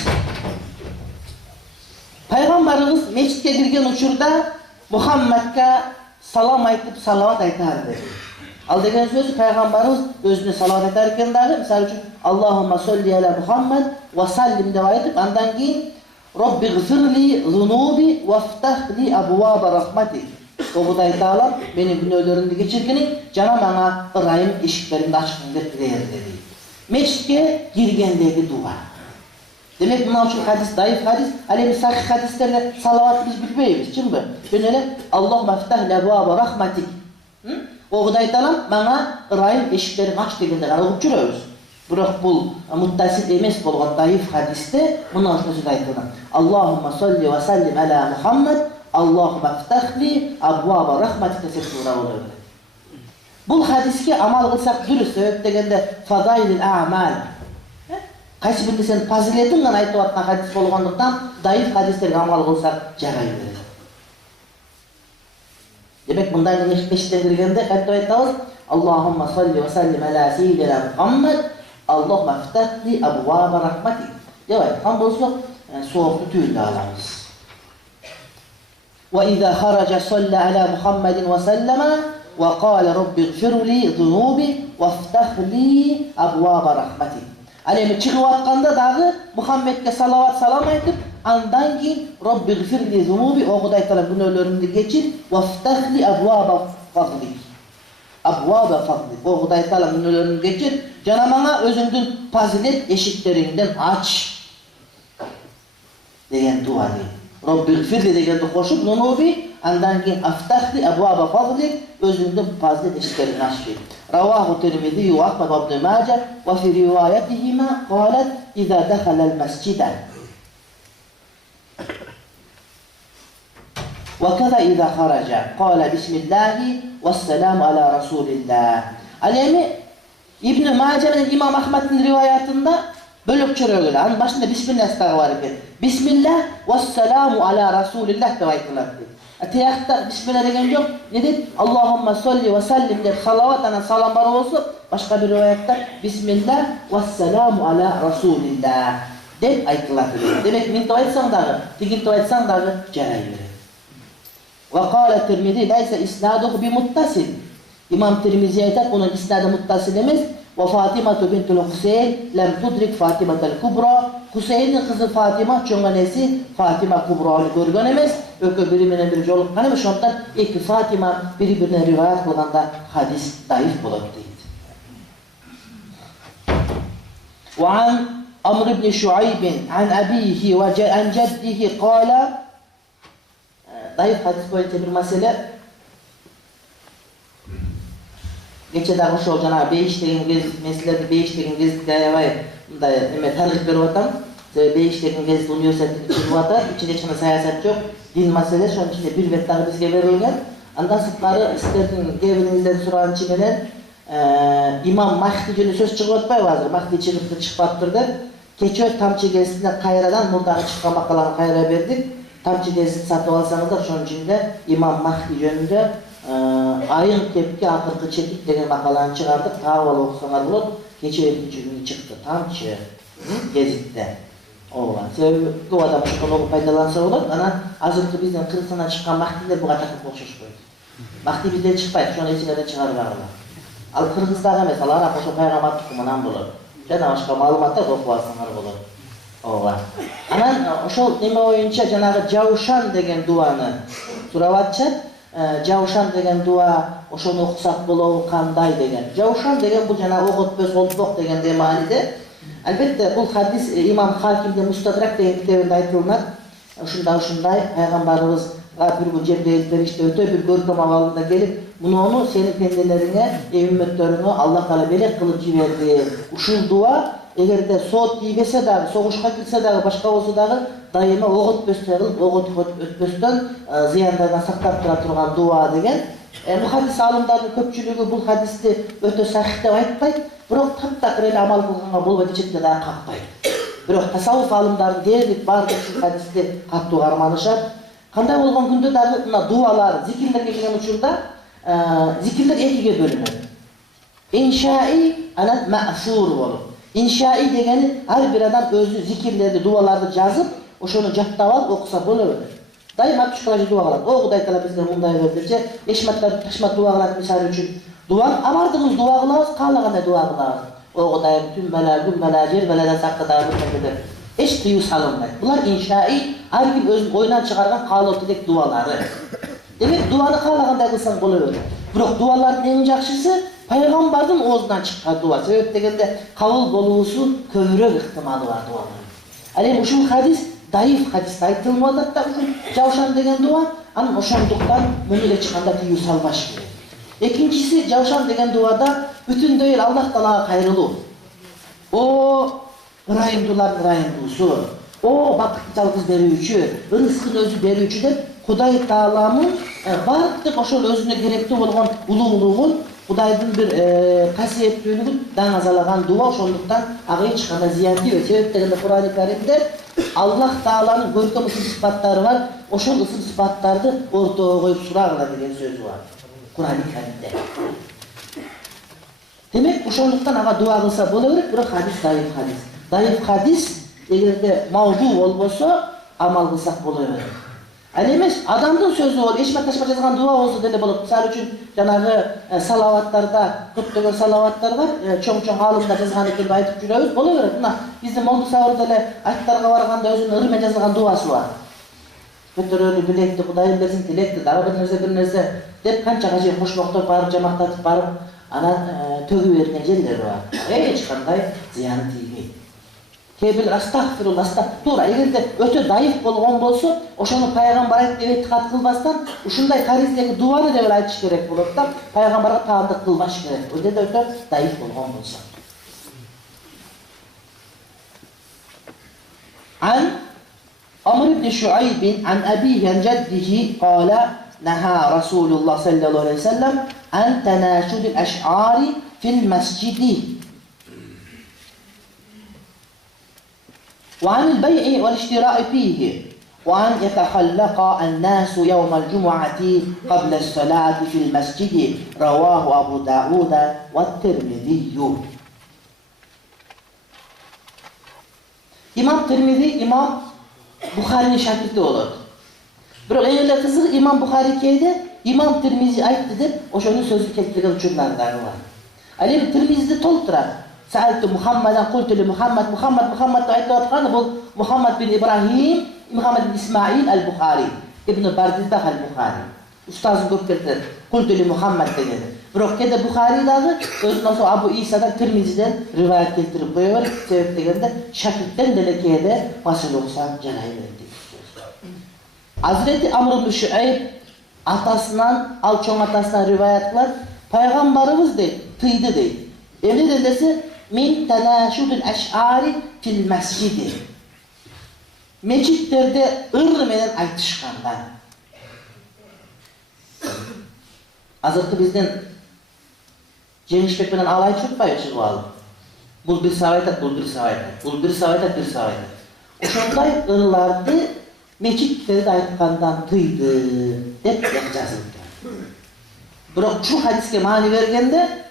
Пайгамбарыбыз мечитке кирген учурда Мухаммадка салам айтып салават айтар dedi. Ал деген сөз пайгамбарыбыз өзүнө салават айтар экен дагы, мисалы үчүн Аллахумма солли аля Мухаммад ва саллим деп айтып, андан кийин Робби гфирли зунуби вафтах ли абуаба рахматик. О Кудай Таала менин күнөөлөрүмдү кечиргиниң, жана мага ырайым эшиктериңди ачкың деп тилейер dedi. Мечитке киргендеги дуа. Демек, мына ушул хадис дайыф хадис, ал эми сахих хадистерде салават биз билбейбиз, чынбы? Жөн эле Аллахумма фтах ли абуаба рахматик. О Кудай Таалам мага ырайым эшиктериң ач дегенде гана угуп жүрөбүз. Бирок бул муттасил эмес болгон дайыф хадисте мына ушул сөз айтылган. Аллахумма солли ва саллим аля Мухаммад, Аллахумма фтах ли абуаба рахматик деп туура болот. Бул хадиске амал кылсак дұрыс, себеп дегенде фадайлил аъмал. Кайсы бирде сен фазилетин гана айтып аткан хадис болгондуктан дайыф хадистерге амал кылсак жарай берет. Демек мындай мешитке киргенде кантип айтабыз? Allahumma salli ve sellim ala seyyidina Muhammed. Allahumma ftahli abwaba rahmetik. Evet, tam bolsa soğuk tüyünde alamız. Ve izâ haraca salli ala Muhammedin ve selleme ve kâle rabbiğfirli zunubi ve ftahli abwaba rahmetik. Alemi çıkıp atqanda dağı Muhammed'e salavat salam aytıp andan keyin rabbiğfirli zunubi o Hudaý taala günahlarımды geçir ve ftahli abwaba fadlik. Abwaba fadlik. O Hudaý taala günahlarımды geçir. Jana maňa özüňdün fazilet eşiklerinden aç. Degen dua deyil. Rabbiğfirli degende koşup zunubi andan keyin aftahli abwaba fadlik özüňdün fazilet eşiklerini aç deyil. Ravahu Tirmizi ve Ahmed ibn Majah ve fi rivayetihima qalet iza dakhala'l mescida ve kaza iza kharaca qala bismillah ve selamu ala rasulillah. Alemi İbn Majah'ın İmam Ahmed'in rivayetinde bölükçörögüle an başında bismillah dağı var ekan. Bismillah ve selamu ala rasulillah dep aytıladi. Atayakta bismillah degen yok. Ne dedi? Allahumma salli ve sellim dep salavat ana salam bar bolsa, başka bir rivayette bismillah ve selamu ala rasulillah dep aytıladi. Demek men dep aytsaň dagı, tigin dep aytsaň dagı jaraý beredi. Ve qala Tirmizi laysa isnaduhu bi muttasil. İmam Tirmizi aytar, onun isnadı muttasil emas. Ve Fatima bintul Husayn lem tudrik Fatimatul Kubra. Husayn'in kızı Fatima çoğun annesi Fatima Kubra'nı görgen emas. Ökö biri menen biri jolukkan emas. Şondan iki Fatima biri-birine rivayet kılganda hadis daif bolot deydi. Ve an Amr ibn Şuayb an abihi ve an ceddihi qala daif hadis boyunca bir mesele. Geçe dağı şol jana beyiş degen meselelerde beyiş degen gezitler var. Bunda neme tarih berip atam. Beyiş degen gezit üniversitede çıkıp atar. İçinde hiç siyasat yok. Din meselesi şonun içinde bir vet dağı bizge berilgen. Andan sıkları isterdim gevinizden soran çimenen İmam Mahdi jönü söz çıkıp atpay hazır. Mahdi çıkıp çıkıptırdı. Keçe tamçı gezitinde kayradan murdağı çıkan makalarını kayra verdik. Tamçı gezit satıp alsanızlar şonun içinde İmam Mahdi jönünde ayın tepki akırkı çekip degen makalarını çıkardık. Tağval okusalar bolot. Keçe 2. günü çıktı. Tamçı gezitte. Oğlan. Sebebi bu adam çıkan faydalansa olur. Ana azırkı bizden Kırgızistan'dan çıkan Mahdiler bu kadar okşuş koydu. Mahdi bizden çıkmaydı. Şunu esilerden çıkarırlar. Al Kırgızlar emes. Alara koşu paygamat tukumundan bulur. Jana başka malumatlar okuvarsalar bulur. Oğlan. Anan oşol neme oyunca janağı Cavuşan degen duanı suravatçı. Cavuşan degen dua oşonu okusak bolo kanday degen. Cavuşan degen bu jana okutpes oltbok degen demanide. Albatta bu hadis İmam Hakim'de Mustadrak degen kitabında aytılınat. Uşunday Peygamberimiz bir gün Cebrail ferişte öte bir görkem avalında gelip bunu senin pendelerine, ümmetlerine Allah Teala belek kılıp jiberdi. Uşul dua eğer de soğut giybese dağı, soğuşka gitse dağı, başka olsa dağı daima oğut bösteğil, oğut ötbösten ziyanlardan saklap turgan dua degen. Bu hadis alımlarının köpçülüğü bu hadisde öte sahih dep aytpayt, biroq taptak ele amal kılganga bol betçekte dağı kakpayt. Biroq tasawuf alımlarının derlik bardyk şu hadisde kattu garmanışat. Kanday bolgon günde dağı mına dualar, zikirler kelgen учурда zikirler ekiге bölünür. İnşai ana ma'sur bolur. İnşai degeni her bir adam özü zikirleri, dualarını yazıp, oşonu jattap alıp okusa bolaverir. Daima şukaçı dua kılat. O Hudaý taala bizge munday berdiçe, eşmatlar taşmat dua kılat misal üçün. Dua, amardığımız dua kılabız, kalaganda dua kılabız. O Hudaý bütün bela jer belada sakladar berdiler. Eş tüyü salınmaydı. Bunlar inşai, her bir özün oyundan çıkargan kalotidek duaları. Demek duanı kalaganda kılsan bolaverir. Biroq duaların en jakşысы Peygamberden ağzından çıkan dua. Sebep degende kabul bolusu kövrök ihtimali var duaların. Alem uşul hadis daif hadis aytılmadı da Cavuşan degen dua, an oşonduktan mümüle çıkanda tüyü salbaş gerek. İkincisi Cavuşan degen duada bütün değil Allah Teala'ya kayrılуу. O ırayımdılar ırayımdısı. O bakıtçalık berүүчү, rızkın özü berүүчү dep Hudaý Taala'nın bardyk oşol özüne gerekli bolgon ululuğun Hudaýdyn bir kasiyetlүүлүгүн dangazalagan dua oşonduktan agı çıkanda ziyanti ve sebeplerinde Kur'an-ı Kerim'de Allah Taala'nın görkem ısım sıfatları var. Oşol ısım sıfatlardı ortaya koyup suragıla degen sözü var Kur'an-ı Kerim'de. Demek ошондуктан ага дуа кылса боло берет, бирок хадис даиф хадис. Даиф хадис эгерде мавду болбосо амал кылсак боло берет. Ал эмес адамдын сөзү бол, эшмат ташма жазган дуа болсо деле болот. Мисалы үчүн жанагы салаваттарда, көптөгөн салаваттар бар, чоң-чоң алымдар жазган экен айтып жүрөбүз, боло берет. Мына биздин Молду Сабыр деле айттарга барганда өзүнүн ырымен жазган дуасы бар. Көтөрөнү билекти, Кудайым берсин тилекти, дагы бир нерсе деп канчага жер кошмоктоп барып, жамактатып барып, анан төгүп берген жерлери бар. Эч кандай зыяны тийбейт. Кебил астагфирулла, туура, эгерде өтө даиф болгон болсо, ошону пайгамбар айтты деп этикад кылбастан, ушундай хариздеги дуаны деп айтыш керек болот да, пайгамбарга таандык кылбаш керек. Өтө өтө даиф болгон болсо. Ан Амр ибн Шуайб ан абиhi an jaddihi qala naha Rasulullah sallallahu aleyhi ve sellem an tanashud al-ash'ari fil masjidi وعن البيع والاشتراء فيه وأن يتخلق الناس يوم الجمعة قبل الصلاة في المسجد رواه أبو داود والترمذي. İmam Tirmizi, İmam Bukhari'nin şakirti olur. Bırak öyle kızı İmam Bukhari keyde, İmam Tirmizi ayıttı deyip, o şunun sözü kettirgen uçurlarından var. Alem Tirmizi'de tolturar. Sa'altu Muhammadan qultu li Muhammad da aytib atqаны bu Muhammad bin İbrahim, Muhammad bin İsmail al-Bukhari, İbn Bardizbah al-Bukhari. Ustazın көп keltir. Qultu li Muhammad dedi. Biroq kede Bukhari'dagi özünden sonra Abu İsa'dan Tirmizi'den rivayet keltirip koyuyor. Sebep degende şakirtten delekede fasıl olsan janayberdi. Hazreti Amr ibn Şuayb atasından, al çoğun atasından rivayet kılar. Peygamberimiz deydi, tıydı deydi. Emre dedesi min tenashudul eş'ari fil mescidi. Meçitlerde ır menen aytışkandan. Azırkı bizden Cenişbek menen alay çutpay çıkıp aldı. Bul bir savaytat, bul bir savaytat, bul bir savaytat, bir savaytat. Oşonday ırlardı meçitlerde aytkandan tıydı dep yazıldı. Biroq şu hadiske mani vergende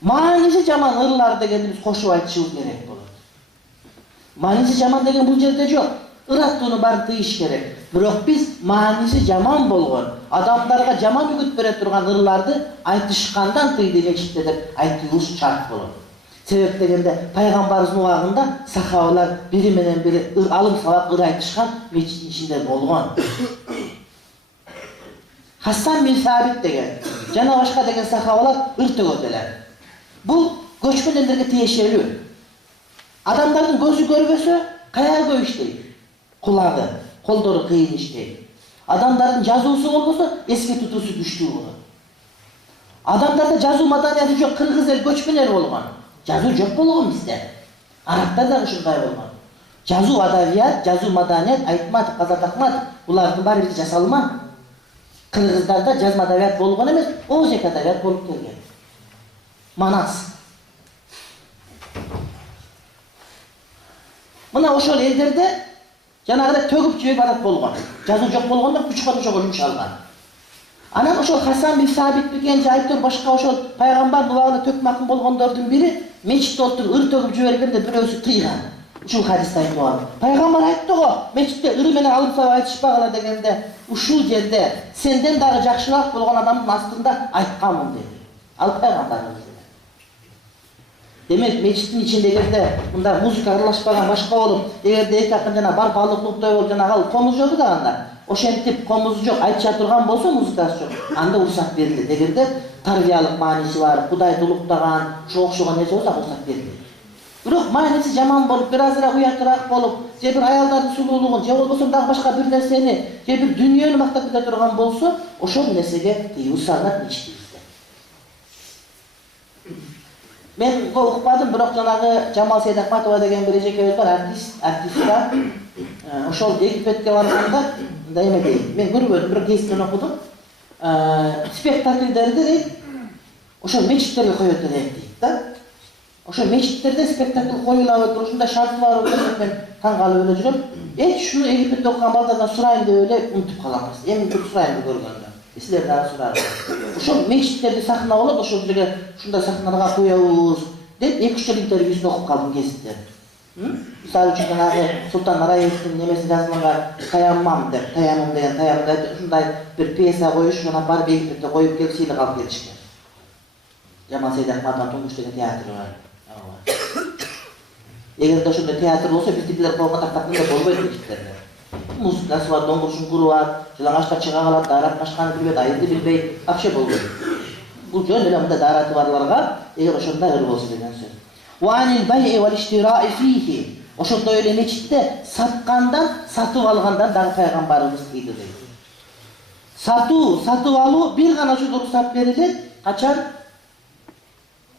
manisi jaman ırlar degende biz koşup aytışыбыз gerek bolot. Manisi jaman degen bul jerde jok. Ыр аттууну баарын тыйыш керек. Бирок биз манisi jaman болгон, адамдарга жаман үгүт бере турган ырларды айтышкандан тыйды мечитте деп айтуубуз шарт болот. Себеп дегенде пайгамбарыбыздын убагында сахабалар бири менен бири алым сабак ыр айтышкан мечиттин ичинде болгон. Хасан бин Сабит деген жана башка деген сахабалар ыр төгөдөлөр. Бул көчкөн элдерге тиешелүү. Адамдардын көзү көрбөсө каярга иштейт. Kulağı, kolları kıyın işte. Adamların жазуусу болбосо эске тутуусу күчтүү болот. Адамдарда жазуу маданияты жок, кыргыз эл көчмөн эл болгон. Жазуу жок болгон бизде. Арабтар да ушундай болгон. Жазуу адабият, жазуу маданият, Айтматов, Казат Акматов булардын баары бизде жасалма. Кыргыздарда жазма адабият болгон эмес, оозек адабият болуп келген. Манас. Мына ошол элдерде жанагыдай төгүп жиберип атат болгон. Жазуу жок болгондо күч ошого жумшалган. Анан ошол Хасан бин Сабит деген жайттар башка ошол пайгамбар убагында төкмакын болгондордун бири мечитте отуруп ыр төгүп жибергенде бирөөсү тыйган. Ушул хадисти айтып алды. Пайгамбар айтты го, мечитте ыры менен алып сабак айтышпагыла дегенде, ушул жерде сенден дагы жакшыраак болгон адамдын астында айтканмын деди. Ал пайгамбарыбыз. Demek meclitin içindegilerde bunda müzik aralashpagan başka olup, egerde эки акын жана бар балыклыктай болуп жана ал комуз жок да анда. Ошентип комуз жок, айтыша турган болсо музыкасы жок. Анда уруксат берилет. Эгерде тарбиялык мааниси бар, Кудайды улуктаган, ошого окшогон нерсе болсо уруксат берилет. Бирок мааниси жаман болуп, бир азыраак уятыраак болуп, же бир аялдардын сулуулугун, же болбосо дагы башка бир нерсени, же бир дүйнөнү мактап кете турган болсо, ошол нерсеге тыюу салынат мечитибизде. Men ukmadım, bırak janagı Jamal Seydakmatova деген bir ejekebиz бар, artistlar. Ошол Египетке барганда, мындай эме дейт. Мен көрбөдүм, бирок гезиттен окудум. Спектакльдерди дейт. Ошол мечиттерге коёт дейт да. Ошол мечиттерде спектакль коюлап отуруп, ушундай шарты бар экен, мен таң калып эле жүрөм. Шуну Египетте окуган балдардан сурайын деп эле унутуп калам. Эми бир сурайын көргөндө. Силер дагы сурагыз. Ошол мечиттерди сахна болот, ошол жерге ушундай сахналарга коебуз деп 2-3 жыл интервьюсун окуп калдым кезинде. Мисалы үчүн жанагы Султан Нараевдин немеси жазылган Таяммам деп, Таяммам деген таямда ушундай бир пьеса коюш, жана барып Египетте коюп келип сыйлык алып келишкен. Жамал Сейдахматовдун Туңгуш деген театры бар. Эгерде ошондой театр болсо, биздикилер койгон тактакында болбойт мечиттерде. Музыкасы бар, доңгуршун куру бар, жылаңачка чыга калат, даарат качканы билбейт, айылды билбейт, вообще болбойт. Бул жөн эле мындай даараты барларга эгер ошондой ыр болсо деген сөз. Ванил байи вал иштираи фихи. Ошондой эле мечитте саткандан, сатып алгандан дагы пайгамбарыбыз тийди дейт. Сатып алуу бир гана ошол уруксат берилет, качан?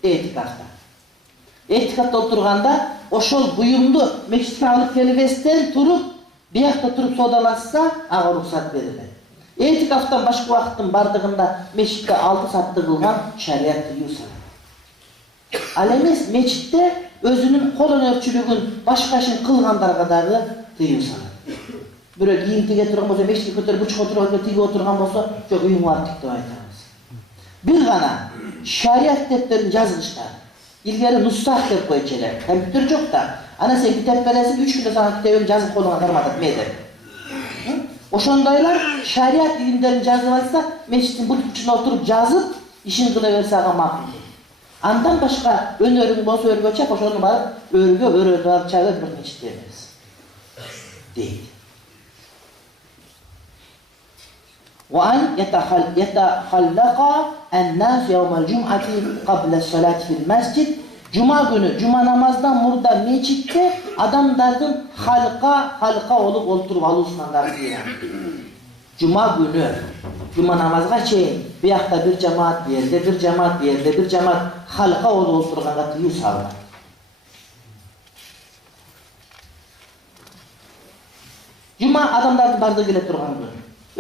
Этикафта. Этикафта отурганда ошол буюмду мечитке алып келбестен туруп, биякта туруп соодалашса, ага уруксат берилет. Этикафтан башка убакыттын бардыгында мечитте алты сатты кылган шарият тыюу салат. Ал эмес мечитте өзүнүн кол өнөрчүлүгүн башка ишин кылгандарга дагы тыюу салат. Бирөө кийим тиге турган болсо, мечитке көтөрүп бучка отурган тиге отурган болсо, жок үйүңө тик деп айтабыз. Бир гана шарият китептерин жазгычтар. Илгери нуссах деп койчу эле. Компьютер жок да. Ана сен китеп бересиң, 3 күндө сага китебин жазып колуңа карматат медеп. Ошондойлар шарият илимдерин жазып алса, мечиттин бут бучуна отуруп жазып, ишин кыла берсе ага макул. Андан башка өнөрүң болсо өргө чап, ошону барып өргө өрөдү алып чабып бир мечитте эмес. Дейт. وأن يتخلق الناس يوم الجمعة قبل الصلاة في المسجد. Cuma günü, cuma namazdan murda mecitте adamların halka olup oturup alusuna darıya. Cuma günü, cuma namazga çeyin, bir yakta bir cemaat bir yerde, bir cemaat bir yerde, bir cemaat halka olup oturganda tüyü sağlar. Cuma adamların bardı gele turgan gün.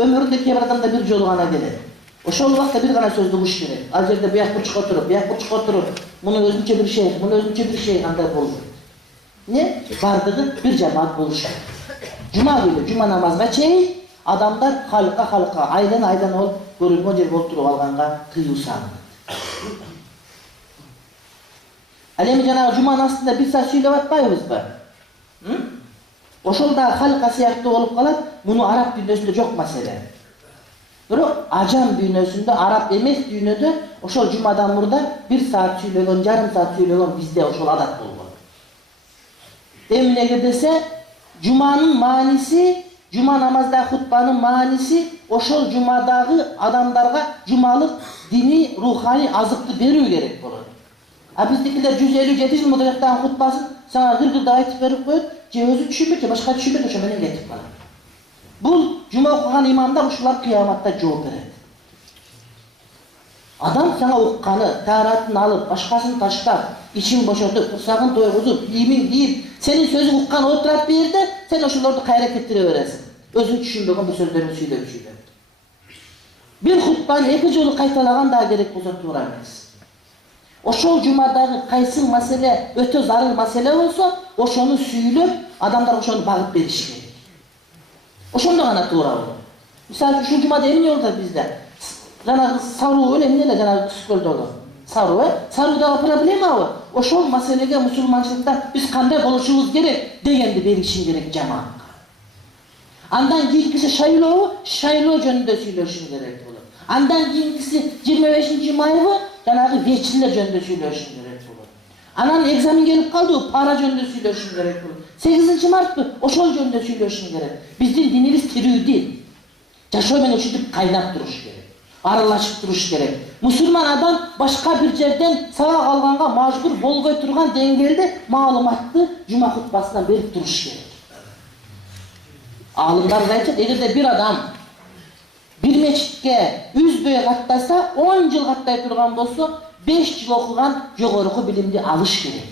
Ömründe kemer adamda bir jolu gana gelir. Ошол убакта бир гана сөздү угуш керек. Ал жерде бияк бурчка отуруп, муну өзүнчө бир шейх, андай болбойт. Не? Бардыгы бир жамаат болуш керек. Жума күнү, жума намазга чейин адамдар халка айдан болуп көрүлгөн жерге отуруп алганга тыюу салынат. Ал эми жанагы жуманын астында бир саат сүйлөп атпайбызбы? Ошол да халка сыяктуу болуп калат. Муну араб дүйнөсүндө жок маселе. Бирок ажам дүйнөсүндө, араб эмес дүйнөдө ошол жумадан мурда 1 саат сүйлөгөн, жарым саат сүйлөгөн бизде ошол адат болгон. Эмнеге десе, жуманын мааниси, жума намаздагы хутбанын мааниси ошол жумадагы адамдарга жумалык дини, руханий азыкты берүү керек болот. А биздикилер 150-700 жыл мурда жактаган хутбасын сага гыргырдап айтып берип коет, же өзү түшүнбөйт, же башка түшүнбөйт, ошо менен кетип калат. Бул жума окуган имамдар ушулар кыяматта жооп берет. Адам сага укканы, тааратын алып, башкасын таштап, ичин бошотуп, курсагын тойгузуп, кийимин кийип, сенин сөзүң уккан отурат бир жерде, сен ошолорду кайра кетире бересиң. Өзүң түшүнбөгөн бир сөздөрүн сүйлөп. Бир хутбаны 2 жолу кайталаган да керек болсо туура эмес. Ошол жумадагы кайсы маселе өтө зарыл маселе болсо, ошону сүйлөп, адамдар ошону багып бериш керек. Ошондо гана туура болот. Мисалы ушул жумада эмне болду бизде? Жанагы саруу эле эмне эле жанагы Кыскөлдөгү саруу, саруудагы проблемабы? Ошол маселеге мусулманчылыкта биз кандай болушубуз керек дегенди беришин керек жамаатка. Андан кийинкиси шайлоо жөнүндө сүйлөшүн керек болот. Андан кийинкиси 25-майбы жанагы вечирлер жөнүндө сүйлөшүн керек болот. Анан экзамен келип калды, пара жөнүндө сүйлөшүн керек болот. 8-мартпы ошол жөнүндө сүйлөшүн керек. Биздин динибиз тирүү дин. Жашоо менен ушинтип кайнап туруш керек. Аралашып туруш керек. Мусулман адам башка бир жерден сабак алганга мажбур болбой турган деңгээлде маалыматты жума хутбасынан берип туруш керек. Алымдар айтат, эгерде бир адам бир мечитке үзбөй каттаса, 10 жыл каттай турган болсо, 5 жыл окуган жогорку билимди алыш керек.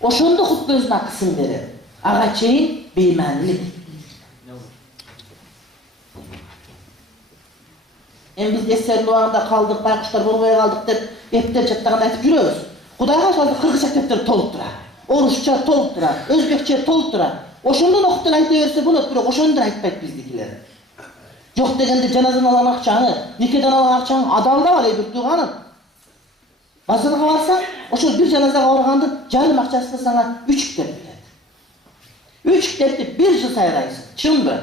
Ошондо хутба өзүнө кысым берет. Ага чейин бейманиlik. Biz eserli oğanda kaldık, baykuşlar bolbay kaldık der, epter çattağında aytıp жүрөбүz. Kudayga şaldı Kırgızca kitepleri tolup durar, Orusça tolup durar, Özbekçe tolup durar. Oşondan okutan ayta verse bolot, bирок ошондон айтпайт bizdikiler. Жоқ дегенде жаназадан алған ақшаңы, некеден алған ақшаңы адалдап ал ей туғаным. Базарға барсаң, ошол бир жаназага баргандын жарым акчасына сага 3 китеп берет. 3 китепти 1 жыл сайрайсың. Чынбы?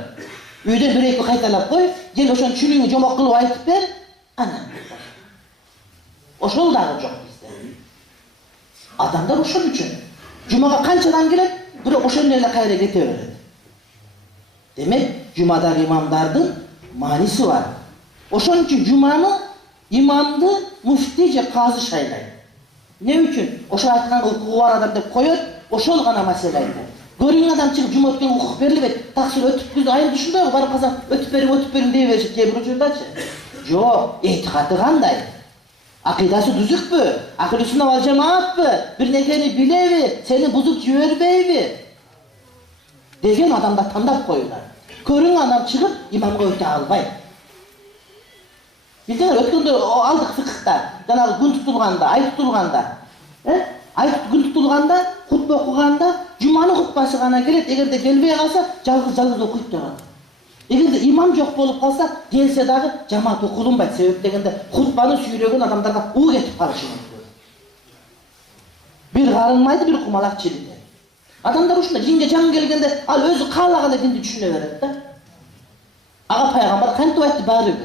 Үйдөн 1-2 кайталап кой, жел ошону чүнүңү жомок кылып айтып бер, ана. Ошол дагы жок бизде. Адамдар ошол үчүн жумага канчадан келет, бирок ошол эле кайра кете берет. Демек, жумадагы имамдардын мааниси бар. Ошон үчүн жуманы имамды муфти же казы шайлайт. Не үчүн? Ошо айткан укугу бар адам деп коет, ошол гана маселе айтат. Көрүн адам чыгып жума өткөн укук берилбейт. Таксир өтүп бүз айыл ушундай бар казак өтүп берим дей беришет кээ бир учурдачы. Жок, этикаты кандай? Акыйдасы түзүкпү? Ахлы-сүннат вал жамаатпы? Бир нерсени билеби? Сени бузуп жибербейби? Деген адамдар тандап коюлар. Көрүн адам чыгып имамга өтө албайт. Билдиңер, өткөндө алдык фикхта, жанагы күн тутулганда, ай тутулганда, ай күн тутулганда, хутба окуганда, жуманын хутбасы гана келет, эгерде келбей калса, жалгыз окуйт деп. Эгерде имам жок болуп калса, келсе дагы жамаат окулунбайт, себеп дегенде хутбаны сүйлөгөн адамдарга уу кетип калышы мүмкүн. Бир карылмайды, бир кумалак чилиде. Адамдар ушундай жинге жан келгенде, ал өзү каалагандай динди түшүнө берет да. Ага пайгамбар кантип айтты баары.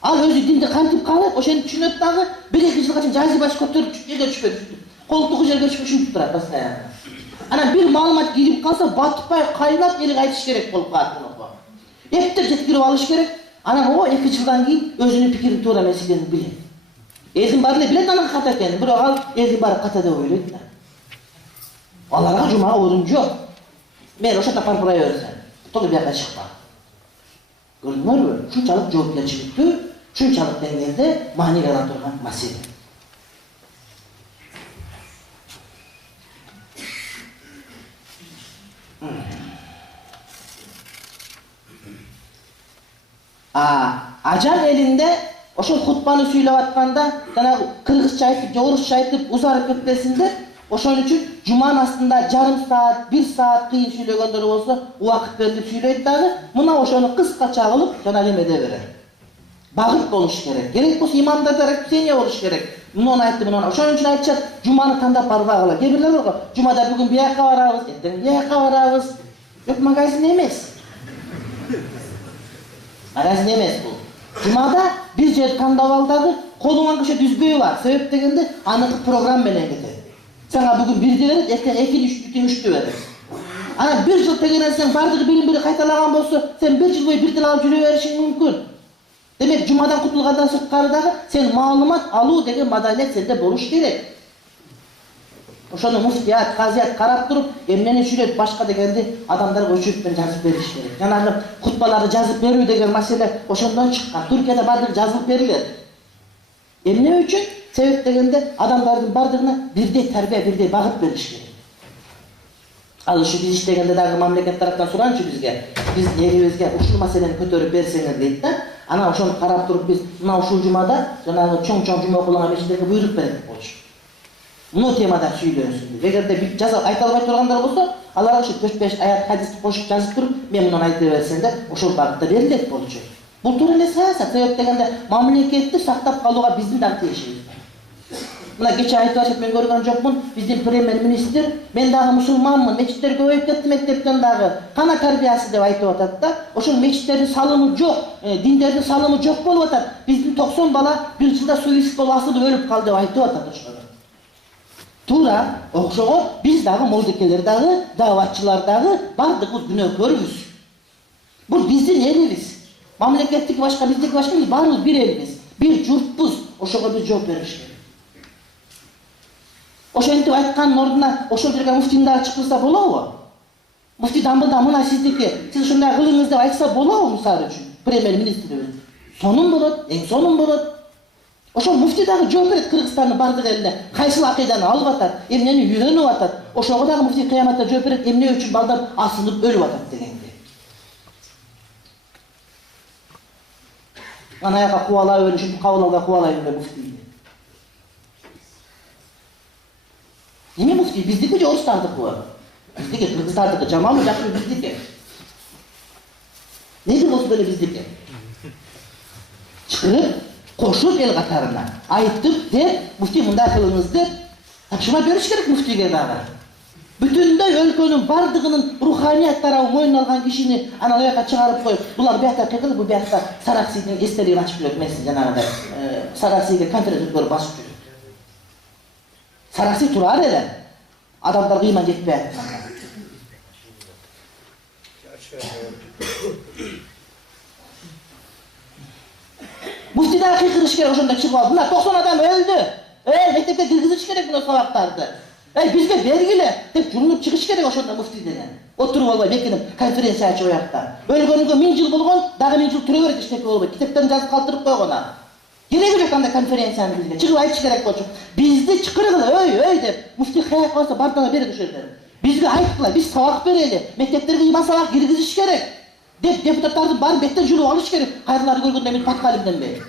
Ал өзү динди кантип каалайт, ошону түшүнөт дагы 1-2 жылга чейин жазы баш көтөрүп жерге түшпөйт. Колтугу жерге түшүп турат постоянно. Анан бир маалымат кирип калса, батпай кайнап элге айтыш керек болуп калат муну. Эптеп жеткирип алыш керек. Анан 2 жылдан кийин өзүнүн пикирин туура эмес экенин билет. Элдин баары билет анын ката экенин, бирок ал элдин баары ката деп ойлойт да. Аларга жумага орун жок. Мен ошондо парпырай берсем, толи бияка чыкпа. Көрдүңөрбү? Ушунчалык жоопкерчиликтүү, ушунчалык деңгээлде маани кала турган маселе. Ажан элинде ошол хутбаны сүйлөп атканда, жанагы кыргызча айтып, же орусча айтып узарып кетпесин деп, ошон үчүн жуманын астында жарым саат, 1 саат кыйын сүйлөгөндөр болсо, убакыт берип сүйлөйт дагы, мына ошону кыскача кылып, жанагы эмеде берет. Багыт болуш керек. Керек болсо имамдарда расписание болуш керек. Муну айтты, муну. Ошон үчүн айтышат, жуманы тандап барбагыла. Кээ бирлер бар го, жумада бүгүн бияка барабыз, эртең бияка барабыз. Жок, магазин эмес. Магазин эмес бул. Жумада бир жер тандап ал дагы, колуңан көчөт үзбөй бар. Себеп дегенде аныкы программа менен кетет. Сага бүгүн 1-ди берет, эртең 2-ди, 3-тү берет. Анан 1 жыл тегенен сен бардыгы бири кайталаган болсо, сен 1 жыл бою бир тил алып жүрө беришиң мүмкүн. Демек, жумадан кутулгандан сырткары дагы сен маалымат алуу деген маданият сенде болуш керек. Ошону муфтият, казият карап туруп, эмнени сүйлөйт башка дегенди адамдарга өчүрүп жазып бериш керек. Жанагы хутбаларды жазып берүү деген маселе ошондон чыккан. Түркияда бардыгы жазылып берилет. Эмне үчүн? Себеп дегенде адамдардын бардыгына бирдей тарбия, бирдей багыт бериш керек. Ал ушу биз иштегенде дагы мамлекет тараптан суранчы бизге, биз элибизге ушул маселени көтөрүп берсеңер дейт да. Анан ошону карап туруп биз мына ушул жумада жанагы чоң жума окулган мешиттерге буйрук берет болчу. Муну темада сүйлөнсүн. Эгерде жазып айта албай тургандар болсо, аларга ушу 4-5 аят хадисти кошуп жазып туруп, мен муну айта берсем деп, ошол багытта берилет болчу. Бул туура эле саясат. Себеп дегенде мамлекетти сактап калууга биздин дагы тиешибиз бар. Мына кече айтып атып мен көргөн жокмун, биздин премьер-министр, мен дагы мусулманмын, мечиттер көбөйүп кетти мектептен дагы. Кана тарбиясы деп айтып атат да. Ошол мечиттердин салымы жок, диндердин салымы жок болуп атат. Биздин 90 бала бир жылда суицид болуп асылып өлүп калды деп айтып атат ошол. Туура, окшого биз дагы молдекелер дагы, даватчылар дагы бардыгыбыз күнөөкөрбүз. Бул биздин элибиз. Мамлекеттик башка, биздики башка, биз баарыбыз бир элбиз. Бир журтпуз. Ошого биз жооп бериш керек. Ошентип айткандын ордуна ошол жерге муфтин дагы чыкырса болобу? Муфти дамбылда мына сиздики, сиз ушундай кылыңыз деп айтса болобу мисалы үчүн? Премьер-министрибиз. Сонун болот, эң сонун болот. Ошол муфти дагы жооп берет Кыргызстандын бардык элине. Кайсыл акыйданы алып атат, эмнени үйрөнүп атат. Ошого дагы муфти кыяматта жооп берет, эмне үчүн балдар асылып өлүп атат дегенди. Анаяка кубалап өлүшүп, кабыл алга кубалай берет муфти. Эмне муфти? Биздики же орустардыкы? Биздики, кыргыздардыкы, жаманбы жакшы биздики. Неде болсо деле биздики. чыгып, кошуп эл катарына айтып деп, муфти мындай кылыңыз деп тапшырма бериш керек муфтиге дагы. Бүтүндөй өлкөнүн бардыгынын руханият тарабы мойнуна алган кишини анан ояка чыгарып коюп, булар биякта кыйкылып, бу биякта Сараксийдин эстелигин ачып жүрөт, мен жанагыдай Сараксийге конференция өткөрүп басып жүрөт. Сараксий турар эле. Адамдарга ыйман жетпей атканда. Муфти да кыйкырыш керек, ошондо чыгып алып, мына 90 адам өлдү. Мектепке киргизиш керек мына сабактарды. Бизге бергиле деп журнуп чыгыш керек ошондо муфти деген. Отуруп албай бекинип конференция ачып оякта. Өлгөнгө 1000 жыл болгон, дагы 1000 жыл туру берет, эчтеке болбойт. Китептен жазып калтырып койгон а. Кереги жок андай конференцияны бизге. Чыгып айтыш керек болчу. Бизди чыкыргыла, өй деп. Муфти каяк калса бардыгына берет ошол жерде. Бизге айткыла, биз сабак берели. Мектептерге ыйман сабак киргизиш керек деп депутаттардын баарын беттен жулуп алыш керек. Кайрыларды көргөндө мен паткалимденбей.